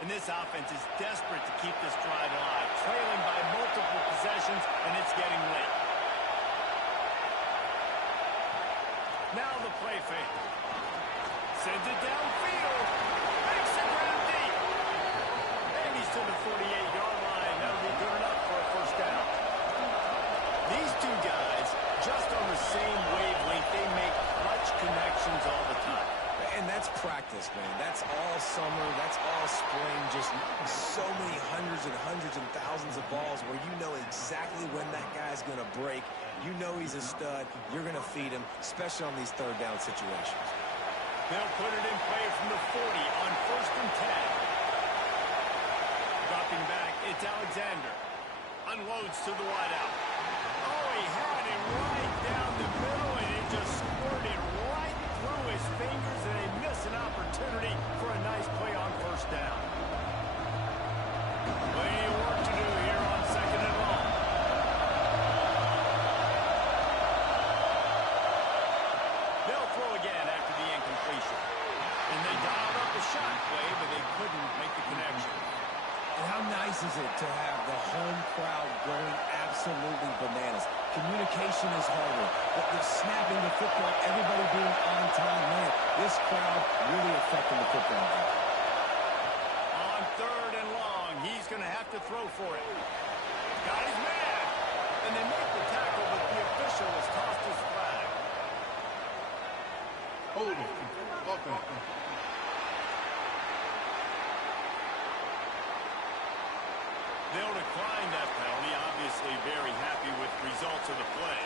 And this offense is desperate to keep this drive alive, trailing by multiple possessions, and it's getting late. Now the play fake. Sends it downfield. To the 48-yard line. That'll be good enough for a first down. These 2 guys, just on the same wavelength, they make clutch connections all the time. And that's practice, man. That's all summer. That's all spring. Just so many hundreds and thousands of balls where you know exactly when that guy's going to break. You know he's a stud. You're going to feed him, especially on these third down situations. They'll put it in play from the 40 on first and 10. Dropping back, it's Alexander. Unloads to the wideout. Oh, he had him right down the middle, and it just squirted right through his fingers, and they miss an opportunity for a nice play on first down. Plenty of work to do here on second and long. They'll throw again after the incompletion. And they dialed up a shot play, but they couldn't make the connection. And how nice is it to have the home crowd going absolutely bananas? Communication is harder, but the snapping the football, everybody being on time, man, this crowd really affecting the football game. On third and long, he's going to have to throw for it. Got his man, and they make the tackle, but the official has tossed his flag. Holding. Offense. obviously very happy with results of the play.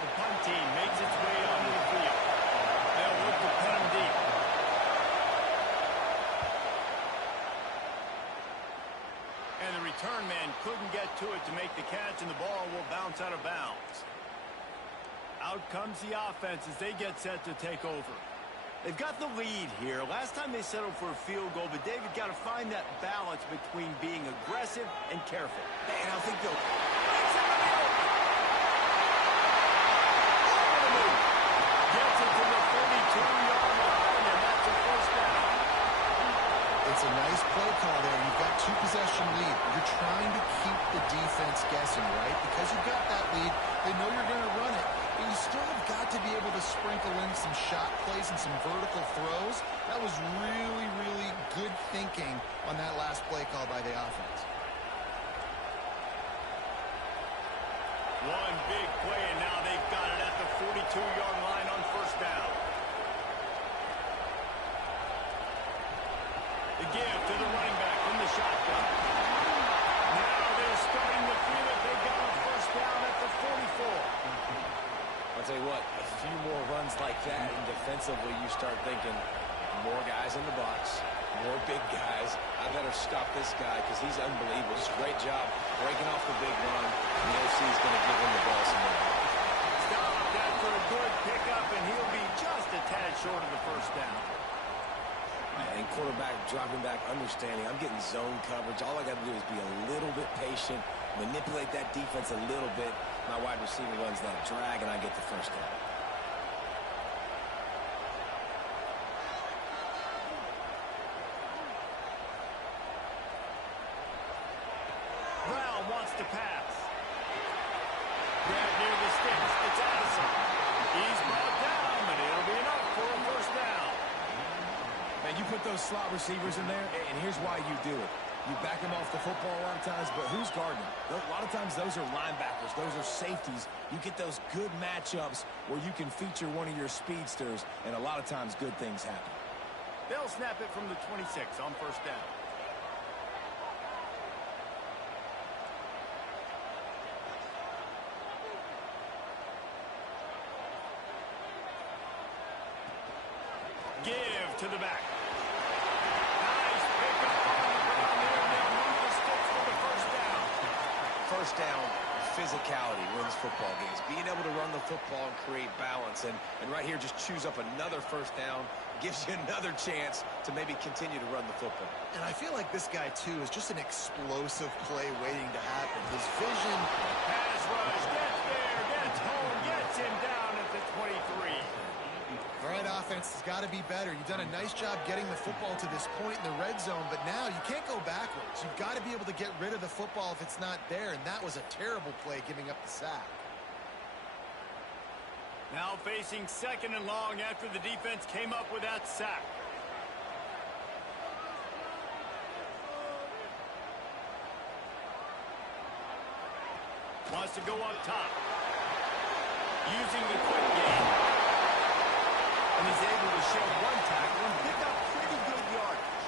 The punt team makes its way onto the field. They'll look to pin them deep. And the return man couldn't get to it to make the catch, and the ball will bounce out of bounds. Out comes the offense as they get set to take over. They've got the lead here. Last time they settled for a field goal, but David got to find that balance between being aggressive and careful. And I think they'll... Gets it to the 42-yard line, and that's a first down. It's a nice play call there. You've got two-possession lead. You're trying to keep the defense guessing, right? Because you've got that lead, they know you're going to run it. But you still have got to be able to sprinkle in some shot plays and some vertical throws. That was really, really good thinking on that last play call by the offense. One big play, and now they've got it at the 42-yard line on first down. The give to the running back from the shotgun. Now they're starting to feel it. They got a first down at the 44. I'll tell you what, a few more runs like that, and defensively you start thinking, more guys in the box, more big guys. I better stop this guy because he's unbelievable. Just great job breaking off the big run. And the OC is going to give him the ball some more. Stopped after a good pickup, and he'll be just a tad short of the first down. And quarterback dropping back, understanding I'm getting zone coverage. All I got to do is be a little bit patient, manipulate that defense a little bit. My wide receiver runs that drag, and I get the first down. Brown wants to pass. Grab near the sticks. It's Addison. He's brought down, but it'll be enough for a first down. Man, you put those slot receivers in there, and here's why you do it. You back them off the football a lot of times, but who's guarding them? A lot of times those are linebackers. Those are safeties. You get those good matchups where you can feature one of your speedsters, and a lot of times good things happen. They'll snap it from the 26 on first down. Give to the back. Nice pickup on the ground there. They'll move the sticks for the first down. First down, physicality wins football games. Being able to run the football and create balance. And right here, just choose up another first down. Gives you another chance to maybe continue to run the football. And I feel like this guy, too, is just an explosive play waiting to happen. His vision... Pass rush, gets there, gets home, gets him down at the 23. All right, offense has got to be better. You've done a nice job getting the football to this point in the red zone, but now you can't go backwards. You've got to be able to get rid of the football if it's not there, and that was a terrible play giving up the sack. Now facing second and long after the defense came up with that sack. Wants to go up top. Using the quick game. And he's able to shed one tackle and pick up pretty good yardage.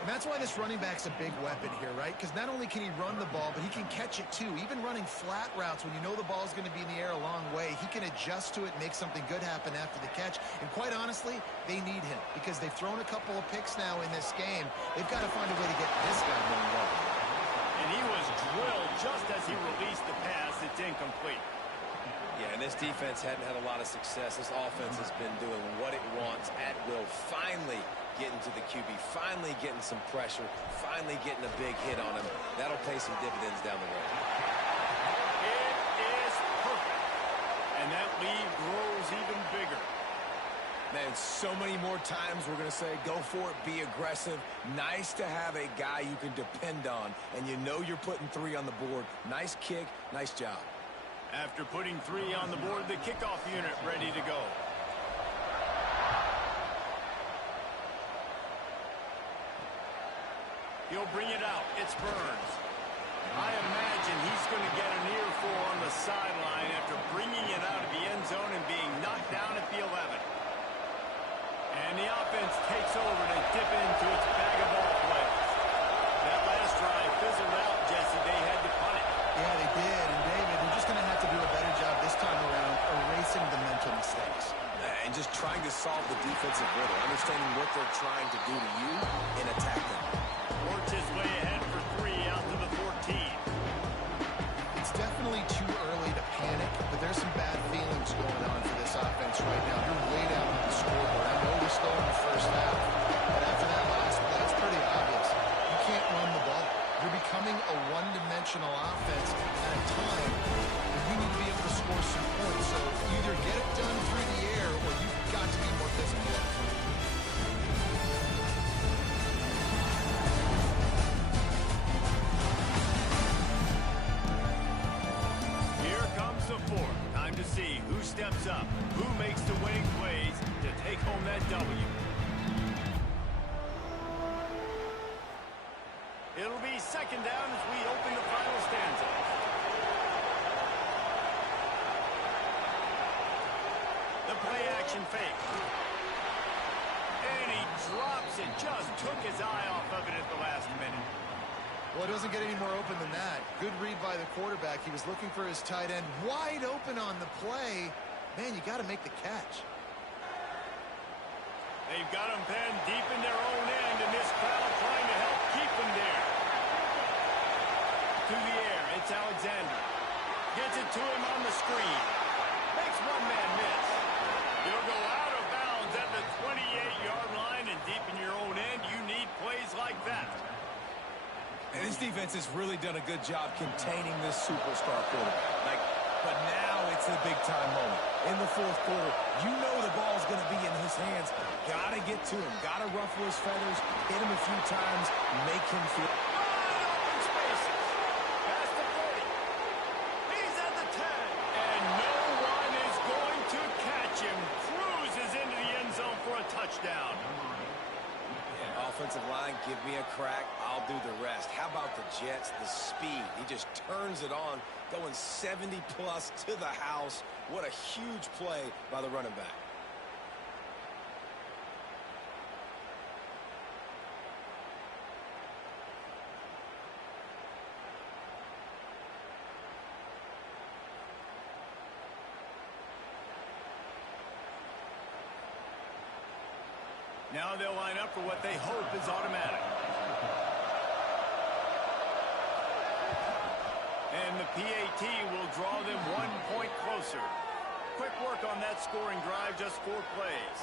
And that's why this running back's a big weapon here, right? Because not only can he run the ball, but he can catch it too. Even running flat routes when you know the ball's going to be in the air a long way, he can adjust to it and make something good happen after the catch. And quite honestly, they need him because they've thrown a couple of picks now in this game. They've got to find a way to get this guy more involved. And he was drilled just as he released the pass. It's incomplete. Yeah, and this defense hadn't had a lot of success. This offense has been doing what it wants at will. Finally getting to the QB, finally getting some pressure, finally getting a big hit on him. That'll pay some dividends down the road. It is perfect. And that lead grows even bigger. Man, so many more times we're going to say, go for it, be aggressive. Nice to have a guy you can depend on, and you know you're putting 3 on the board. Nice kick, nice job. After putting 3 on the board, the kickoff unit ready to go. He'll bring it out. It's Burns. I imagine he's going to get an earful on the sideline after bringing it out of the end zone and being knocked down at the 11. And the offense takes over to dip into its bag of ball plays. That last drive fizzled out, Jesse. They had to punt it. Yeah, they did. And, David, they're just going to have to do a better job this time around erasing the mental mistakes. And just trying to solve the defensive riddle, understanding what they're trying to do to you and attack them. Works his way ahead for 3 out to the 14. It's definitely too early to panic, but there's some bad feelings going on for this offense right now. You're way down on the scoreboard. I know we're still in the first half, but after that last play, it's pretty obvious. You can't run the ball. You're becoming a one-dimensional offense at a time when you need to be able to score some points. So either get it done through the air or you've got to be more physical up front. Here comes the fourth. Time to see who steps up, who makes the winning plays to take home that W. It'll be second down as we open the final stanza. The play action fake. And he drops it. Just took his eye off of it at the last minute. Well, it doesn't get any more open than that. Good read by the quarterback. He was looking for his tight end wide open on the play. Man, you got to make the catch. They've got him penned deep in their own end, and this crowd trying to help keep him there. To the air, it's Alexander. Gets it to him on the screen. Makes one man miss. He'll go out of bounds at the 28-yard line, and deep in your own end, you need plays like that. And this defense has really done a good job containing this superstar quarterback. But now it's a big-time moment. In the fourth quarter, you know the ball's going to be in his hands. Got to get to him. Got to ruffle his feathers, hit him a few times, make him feel... Wide open spaces. Past the 40. He's at the 10. And no one is going to catch him. Cruises into the end zone for a touchdown. Offensive line, give me a crack. I'll do the rest. How about the Jets? The speed. He just turns it on, going 70-plus to the house. What a huge play by the running back. Now they'll line up for what they hope is automatic. And the PAT will draw them 1 point closer. Quick work on that scoring drive, just 4 plays.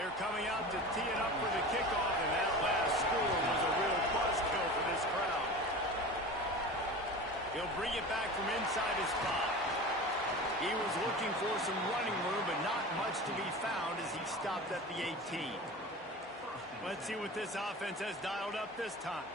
They're coming out to tee it up for the kickoff, and that last score was a real buzzkill for this crowd. He'll bring it back from inside his 5. He was looking for some running room, but not much to be found as he stopped at the 18. Let's see what this offense has dialed up this time.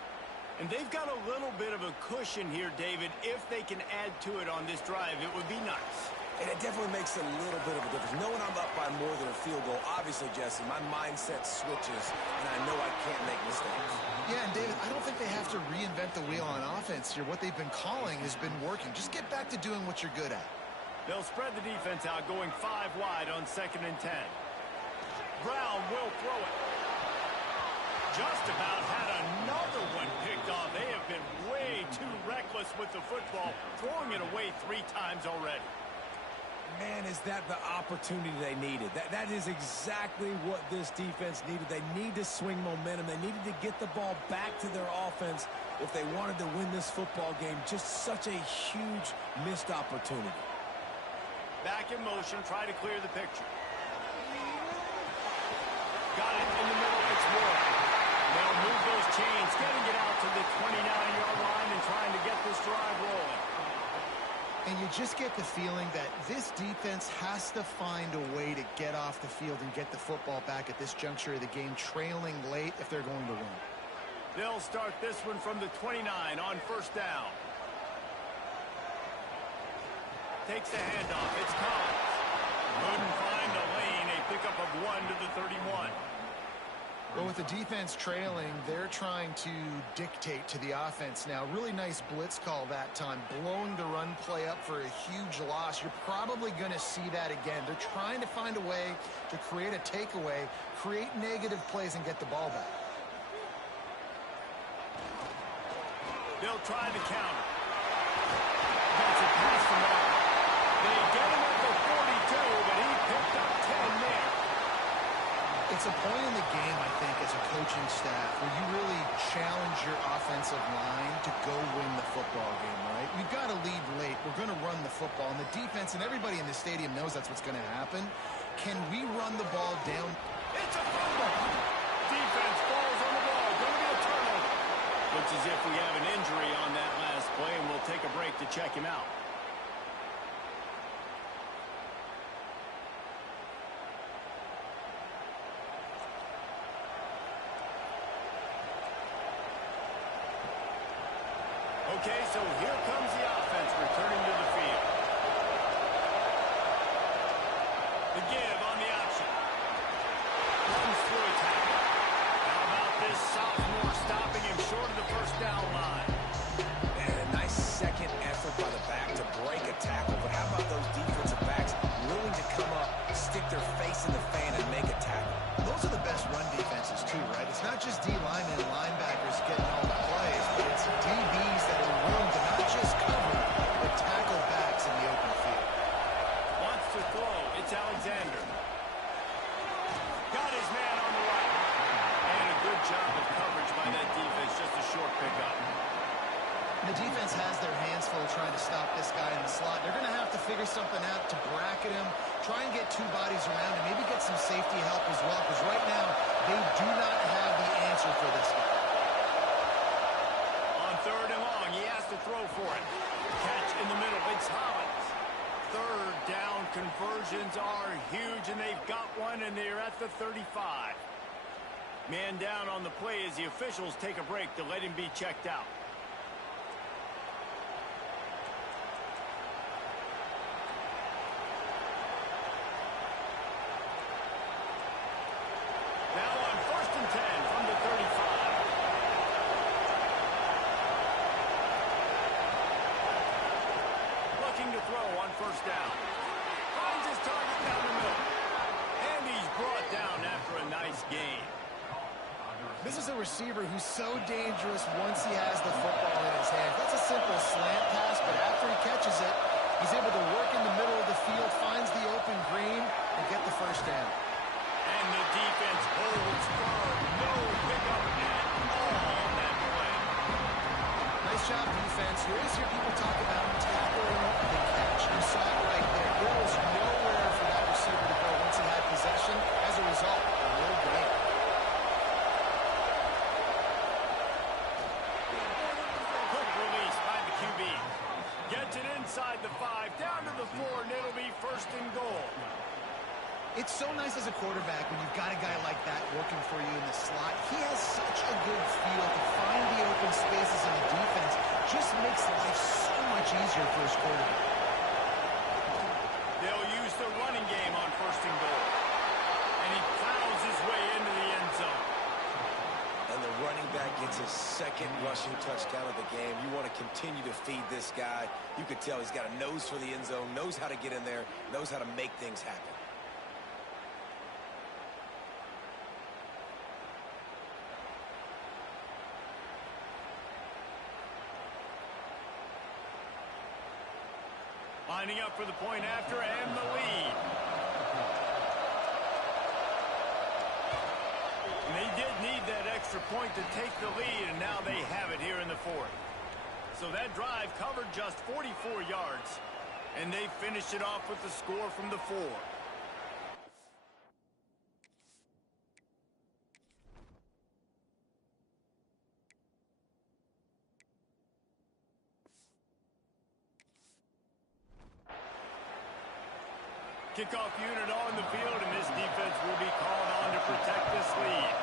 And they've got a little bit of a cushion here, David. If they can add to it on this drive, it would be nice. And it definitely makes a little bit of a difference. Knowing I'm up by more than a field goal, obviously, Jesse, my mindset switches, and I know I can't make mistakes. Yeah, and David, I don't think they have to reinvent the wheel on offense here. What they've been calling has been working. Just get back to doing what you're good at. They'll spread the defense out, going 5 wide on 2nd and 10. Brown will throw it. Just about had another one picked off. They have been way too reckless with the football, throwing it away 3 times already. Man, is that the opportunity they needed. That is exactly what this defense needed. They need to swing momentum. They needed to get the ball back to their offense if they wanted to win this football game. Just such a huge missed opportunity. Back in motion, try to clear the picture. Got it in the middle, it's Ward. They'll move those chains, getting it out to the 29-yard line and trying to get this drive rolling. And you just get the feeling that this defense has to find a way to get off the field and get the football back at this juncture of the game, trailing late if they're going to win. They'll start this one from the 29 on 1st down. Takes the handoff. It's Collins. Couldn't find a lane. A pickup of 1 to the 31. Well, with the defense trailing, they're trying to dictate to the offense now. Really nice blitz call that time, blowing the run play up for a huge loss. You're probably going to see that again. They're trying to find a way to create a takeaway, create negative plays, and get the ball back. They'll try the counter. Gets it past the mark. They get him at the 42, but he picked up 10 there. It's a point in the game, I think, as a coaching staff, where you really challenge your offensive line to go win the football game, right? We've got to lead late. We're going to run the football. And the defense and everybody in the stadium knows that's what's going to happen. Can we run the ball down? It's a fumble. Defense falls on the ball. Going to be a turnover. Looks as if we have an injury on that last play, and we'll take a break to check him out. Okay, so here comes the offense returning to the field. The give on the option. Comes through a tackle. How about this sophomore stopping him short of the first down line? And a nice second effort by the back to break a tackle. But how about those defensive backs willing to come up, stick their face in the fan, and make a tackle? Those are the best run defenses, too, right? It's not just D linemen and linebackers getting all the plays, but it's DBs that are willing to not just cover, but tackle backs in the open field. Wants to throw. It's Alexander. Got his man on the right. And a good job of coverage by that defense. Just a short pickup. The defense has their hands full trying to stop this guy in the slot. They're going to have to figure something out to bracket him, try and get two bodies around him, maybe get some safety help as well, because right now they do not have the answer for this guy. On third and long, he has to throw for it. Catch in the middle. It's Hollins. Third down conversions are huge, and they've got one, and they're at the 35. Man down on the play as the officials take a break to let him be checked out. Now on first and 10 from the 35. Looking to throw on first down. Finds his target down the middle. And he's brought down after a nice gain. This is a receiver who's so dangerous once he has the football in his hands. That's a simple slant pass, but after he catches it, he's able to work in the middle of the field, finds the open green, and get the first down. And the defense holds firm. No pickup at all on that play. Nice job, defense. You always hear people talk about tackling the catch. You saw it right there. There was nowhere for that receiver to go once he had possession. As a result, no gain. Quick release by the QB. Gets it inside the 5, down to the 4, and it'll be first and goal. It's so nice as a quarterback when you've got a guy like that working for you in the slot. He has such a good feel to find the open spaces in the defense. Just makes life so much easier for his quarterback. They'll use the running game on first and goal. And he plows his way into the end zone. And the running back gets his second rushing touchdown of the game. You want to continue to feed this guy. You could tell he's got a nose for the end zone, knows how to get in there, knows how to make things happen. Lining up for the point after and the lead. And they did need that extra point to take the lead, and now they have it here in the fourth. So that drive covered just 44 yards, and they finished it off with the score from the 4. Kickoff unit on the field, and this defense will be called on to protect this lead.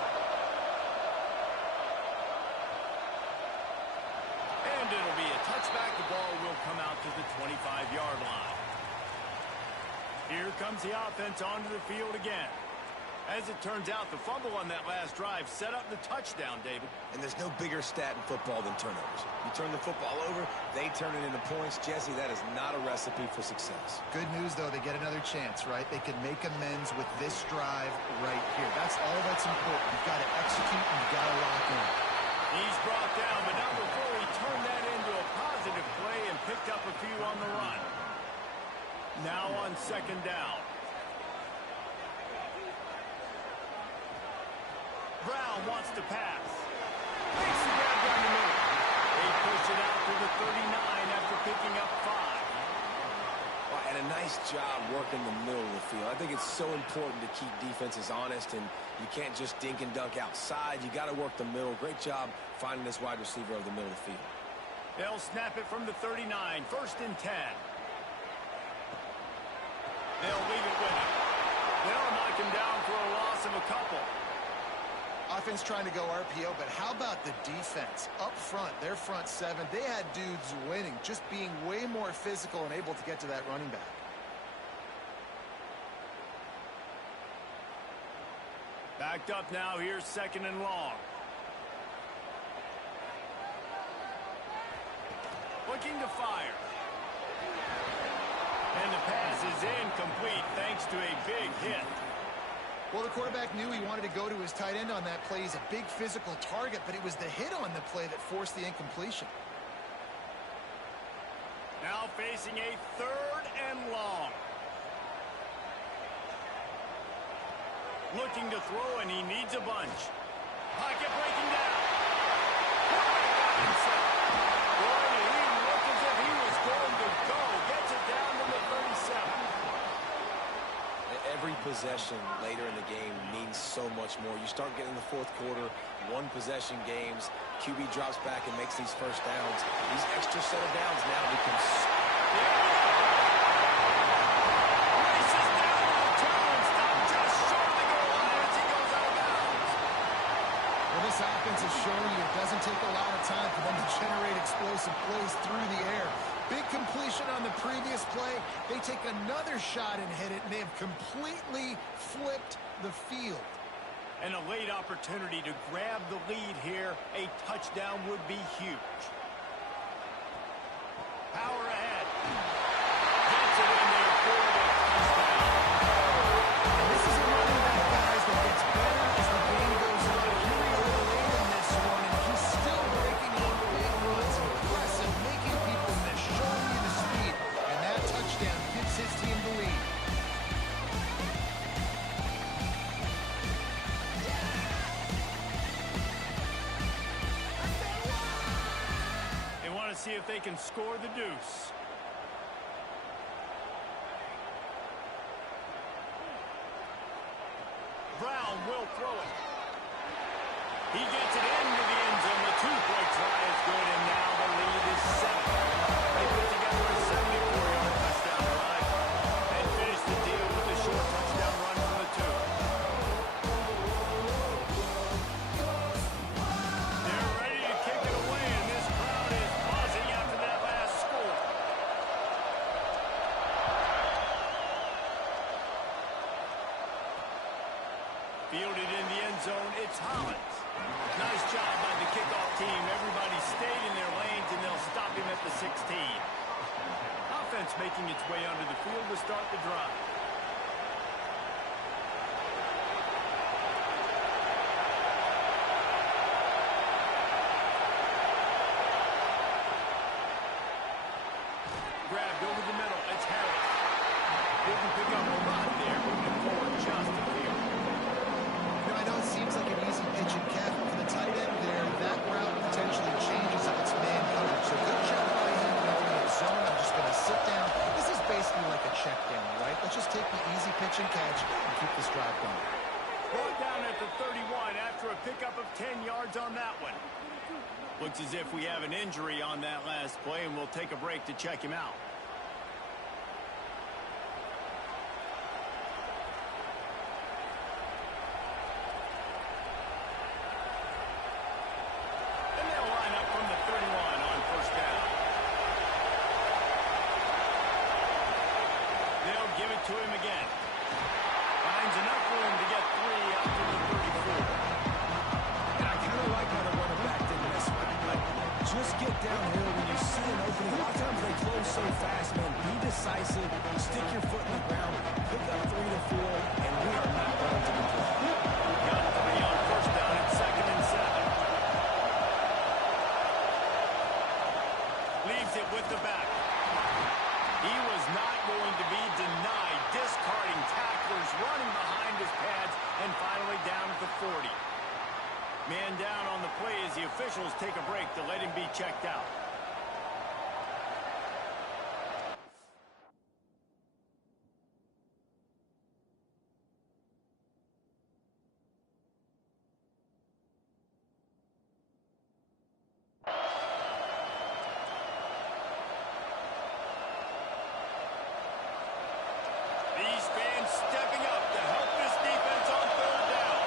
And it'll be a touchback. The ball will come out to the 25-yard line. Here comes the offense onto the field again. As it turns out, the fumble on that last drive set up the touchdown, David. And there's no bigger stat in football than turnovers. You turn the football over, they turn it into points. Jesse, that is not a recipe for success. Good news, though, they get another chance, right? They can make amends with this drive right here. That's all that's important. You've got to execute and you've got to lock in. He's brought down, but not before he turned that into a positive play and picked up a few on the run. Now on second down. Brown wants to pass. Makes the grab down the middle. They push it out to the 39 after picking up 5. Well, and a nice job working the middle of the field. I think it's so important to keep defenses honest, and you can't just dink and dunk outside. You got to work the middle. Great job finding this wide receiver over the middle of the field. They'll snap it from the 39, first and 10. They'll leave it with him. They'll knock him down for a loss of a couple. Offense trying to go RPO, but how about the defense? Up front, their front seven, they had dudes winning, just being way more physical and able to get to that running back. Backed up now, here's second and long. Looking to fire. And the pass is incomplete thanks to a big hit. Well, the quarterback knew he wanted to go to his tight end on that play. He's a big physical target, but it was the hit on the play that forced the incompletion. Now facing a third and long. Looking to throw, and he needs a bunch. Pocket breaking down. Boy, did he look as if he was going to go. Gets it down to the 37. Every possession later in the game means so much more. You start getting the fourth quarter, one possession games, QB drops back and makes these first downs. These extra set of downs now becomes... Races down to the turn, stop just short of the goal line as he goes out of bounds. Well, this offense is showing you it doesn't take a lot of time for them to generate explosive plays through the air. Big completion on the previous play. They take another shot and hit it, and they have completely flipped the field. And a late opportunity to grab the lead here. A touchdown would be huge. Power ahead. Gets it in there for the touchdown. This is a running back, guys, that gets better as the game goes on. Here we are late in this one, and he's still breaking on big runs. Impressive, making people miss, showing you the speed. And that touchdown gives his team the lead. They want to see if they can score the deuce. Brown will throw it. He gets it into the end zone. The two-point try is good, and now the lead is 7. They put together a 74-yard touchdown drive and finish the deal with a short touchdown run from the 2. They're ready to kick it away, and this crowd is buzzing after that last score. Fielded in the end zone, it's Hollins. Nice job by the kickoff team. Everybody stayed in their lanes, and they'll stop him at the 16. Offense making its way onto the field to start the drive. Grabbed over the middle. It's Harris. Didn't pick up a lot there, moving forward just a few. I know it seems like an easy pitch and catch, but for the tight end there, that route potentially changes if it's man coverage. So good job by him knowing it's zone. I'm just going to sit down. This is basically like a check down, right? Let's just take the easy pitch and catch and keep this drive going. Brought down at the 31 after a pickup of 10 yards on that one. Looks as if we have an injury on that last play, and we'll take a break to check him out. And they'll line up from the 31 on first down. They'll give it to him again. Finds enough room to get 3 out to the 34. And I kind of like how the running back didn't mess with it. Like, just get downhill when you see an opening. A lot of times they close so fast, man. Be decisive. Stick your foot in the ground. Pick up 3 to 4, and we are not going to complain. Got 3 on first down at second and 7. finally down at the 40. Man down on the play as the officials take a break to let him be checked out. These fans stepping up to help this defense on third down.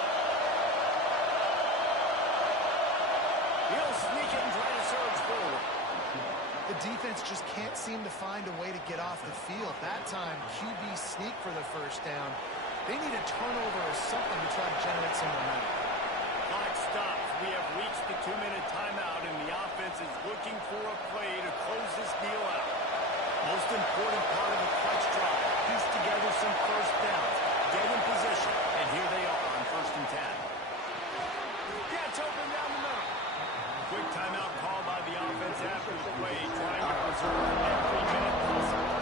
He'll sneak it and try to surge forward. The defense just can't seem to find a way to get off the field. That time, QB sneak for the first down. They need a turnover or something to try to generate some momentum. Clock stops. We have reached the 2-minute timeout, and the offense is looking for a play to close this deal out. Most important part of the clutch drive. Piece together some first downs. Get in position. And here they are on 1st and 10. Gets open down the middle. Quick timeout call by the offense after the play, trying to preserve every minute possible.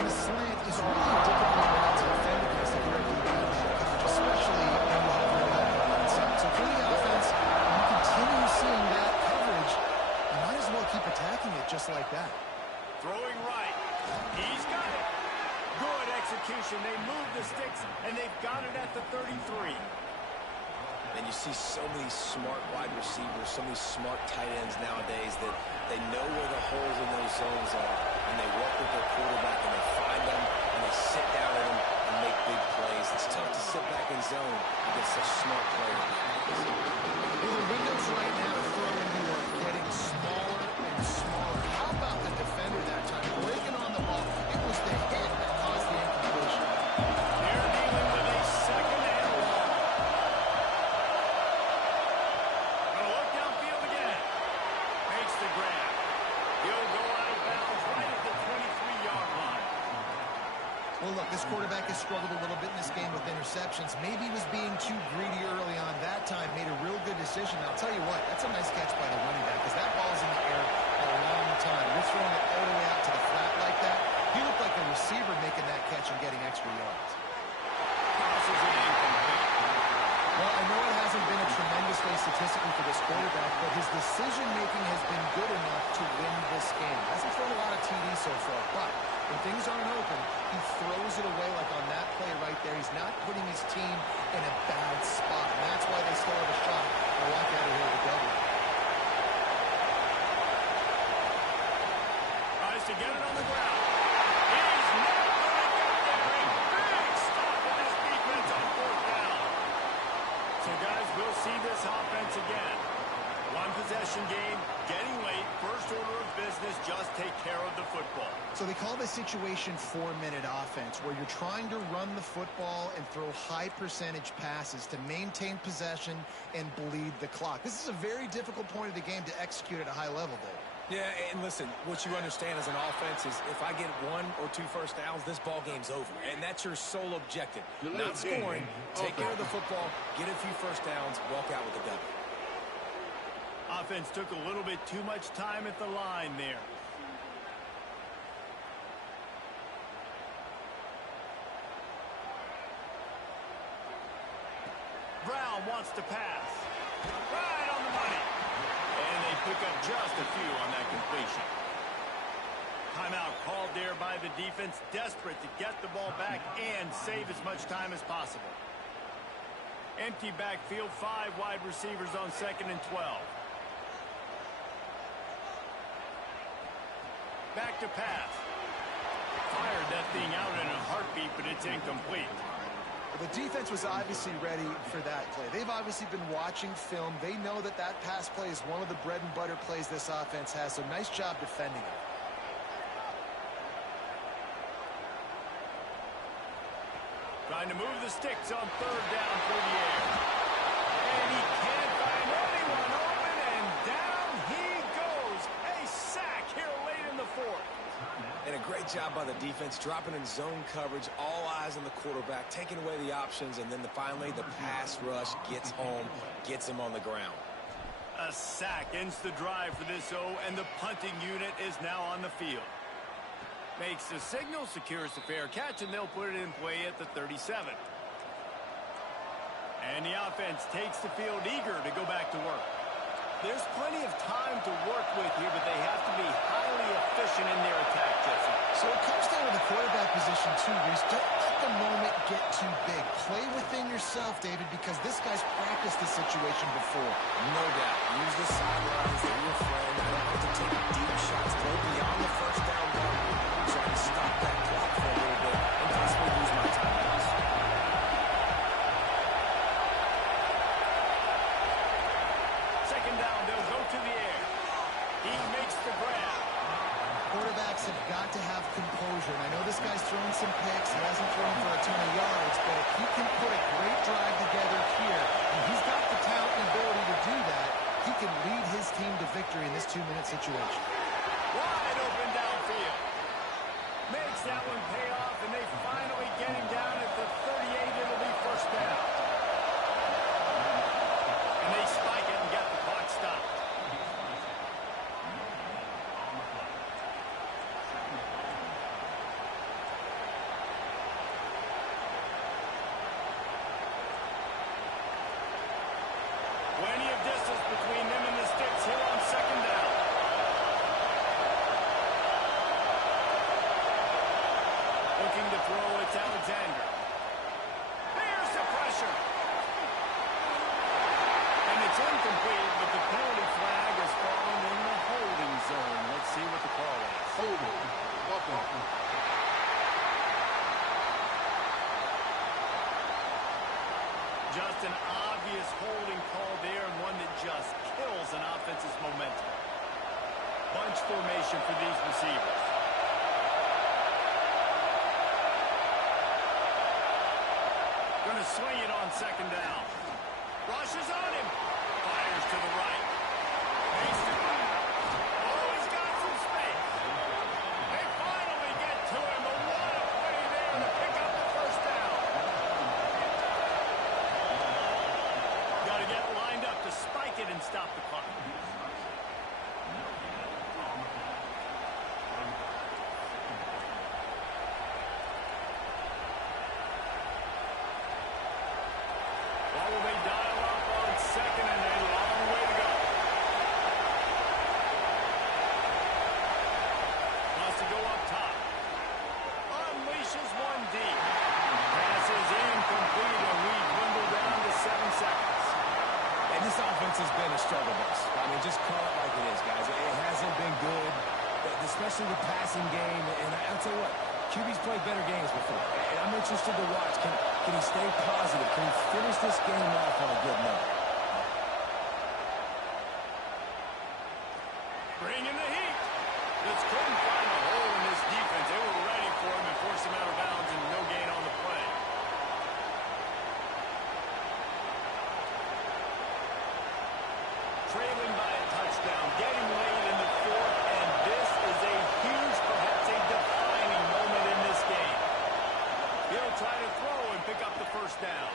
And the slant is really a difficult route to defend against if you're a DB in that coverage, especially when you have your help on the inside. So for the offense, you continue seeing that coverage, you might as well keep attacking it just like that. Throwing right. He's got it. Good execution. They move the sticks, and they've got it at the 33. And you see so many smart wide receivers, so many smart tight ends nowadays that they know where the holes in those zones are, and they work with their quarterback, and they find them, and they sit down at them and make big plays. It's tough to sit back in zone against such smart players. Well, the windows right now to throw into are getting smaller and smaller. How about the defender that time breaking on the ball? It was the hit that caused the incompletion. They're dealing with a second and long. Gonna look downfield again. Makes the grab. He'll go out of bounds right at the 23-yard line. Well, look, this quarterback has struggled a little bit in this game with interceptions. Maybe he was being too greedy early on. That time made a real good decision. I'll tell you what, that's a nice catch by the running back because that ball's in the air a long time. You're throwing it all the way out to the flat like that. He looked like a receiver making that catch and getting extra yards. Passes it incomplete. Well, I know it hasn't been a tremendous day statistically for this quarterback, but his decision-making has been good enough to win this game. Hasn't thrown a lot of TDs so far, but when things aren't open, he throws it away like on that play right there. He's not putting his team in a bad spot, and that's why they still have a shot to walk out of here with a W. Tries to get it on the ground. He's not going to get there. A big stop with his defense on 4th down. So, guys, we'll see this offense again. One possession game, getting late, first order of business, just take care of the football. So they call this situation 4-minute offense, where you're trying to run the football and throw high percentage passes to maintain possession and bleed the clock. This is a very difficult point of the game to execute at a high level, Dave. Yeah, and listen, what you understand as an offense is if I get 1 or 2 first downs, this ball game's over. And that's your sole objective. Not scoring, take care of the football, get a few first downs, walk out with a W. Offense took a little bit too much time at the line there. Brown wants to pass. Right on the money. And they pick up just a few on that completion. Timeout called there by the defense, desperate to get the ball back and save as much time as possible. Empty backfield, 5 wide receivers on 2nd and 12. Back to pass. Fired that thing out in a heartbeat, but it's incomplete. Well, the defense was obviously ready for that play. They've obviously been watching film. They know that that pass play is one of the bread and butter plays this offense has, so nice job defending it. Trying to move the sticks on 3rd down through the air. And he can't find anyone open, and down he goes. A sack here late in the 4th. And a great job by the defense, dropping in zone coverage, all eyes on the quarterback, taking away the options, and then finally the pass rush gets home, gets him on the ground. A sack ends the drive for this O, and the punting unit is now on the field. Makes the signal, secures the fair catch, and they'll put it in play at the 37. And the offense takes the field eager to go back to work. There's plenty of time to work with here, but they have to be highly efficient in their attack, Jesse. So it comes down to the quarterback position too, Reese. Don't let the moment get too big. Play within yourself, David, because this guy's practiced this situation before. No doubt. Use the sidelines. They're your friend. I don't have to take deep shots. Go beyond the first down boundary. Try to stop that clock for a little bit and possibly use my timeouts. Second down, they'll go to the air. He makes the grab. Quarterbacks have got to have composure. And I know this guy's thrown some picks. He hasn't thrown for a ton of yards, but if he can put a great drive together here, and he's got the talent and ability to do that, he can lead his team to victory in this 2-minute situation. Wide open downfield. Makes that one pay off, and they finally get him down at the 38. It'll be first down. And they spike it and get the clock stopped. Plenty of distance between them and the sticks here on second down. Looking to throw, it's Alexander. There's the pressure. And it's incomplete, but the penalty flag has fallen in the holding zone. Let's see what the call is. Holding. Offense. Just an obvious holding call there, and one that just kills an offense's momentum. Bunch formation for these receivers. Going to swing it on second down. Rushes on him. Fires to the right. Makes the right. Oh, he's got some space. They finally get to him. But what a play there to pick up the first down. Got to get lined up to spike it and stop the clock. Well, they dial up on second and a long way to go. Wants to go up top. Unleashes one deep. Pass is incomplete, and we dwindle down to 7 seconds. And this offense has been a struggle bus. I mean, just call it like it is, guys. It hasn't been good, especially the passing game. And I'll tell you what, QB's played better games before. And I'm interested to watch. Can he stay positive? Can he finish this game off on a good note? Bringing the heat. Just couldn't find a hole in this defense. They were ready for him and forced him out of bounds, and no gain on the play. Trailing by a touchdown, getting late in the fourth, and this is a huge, perhaps a defining moment in this game. He'll try to throw and pick up the first down.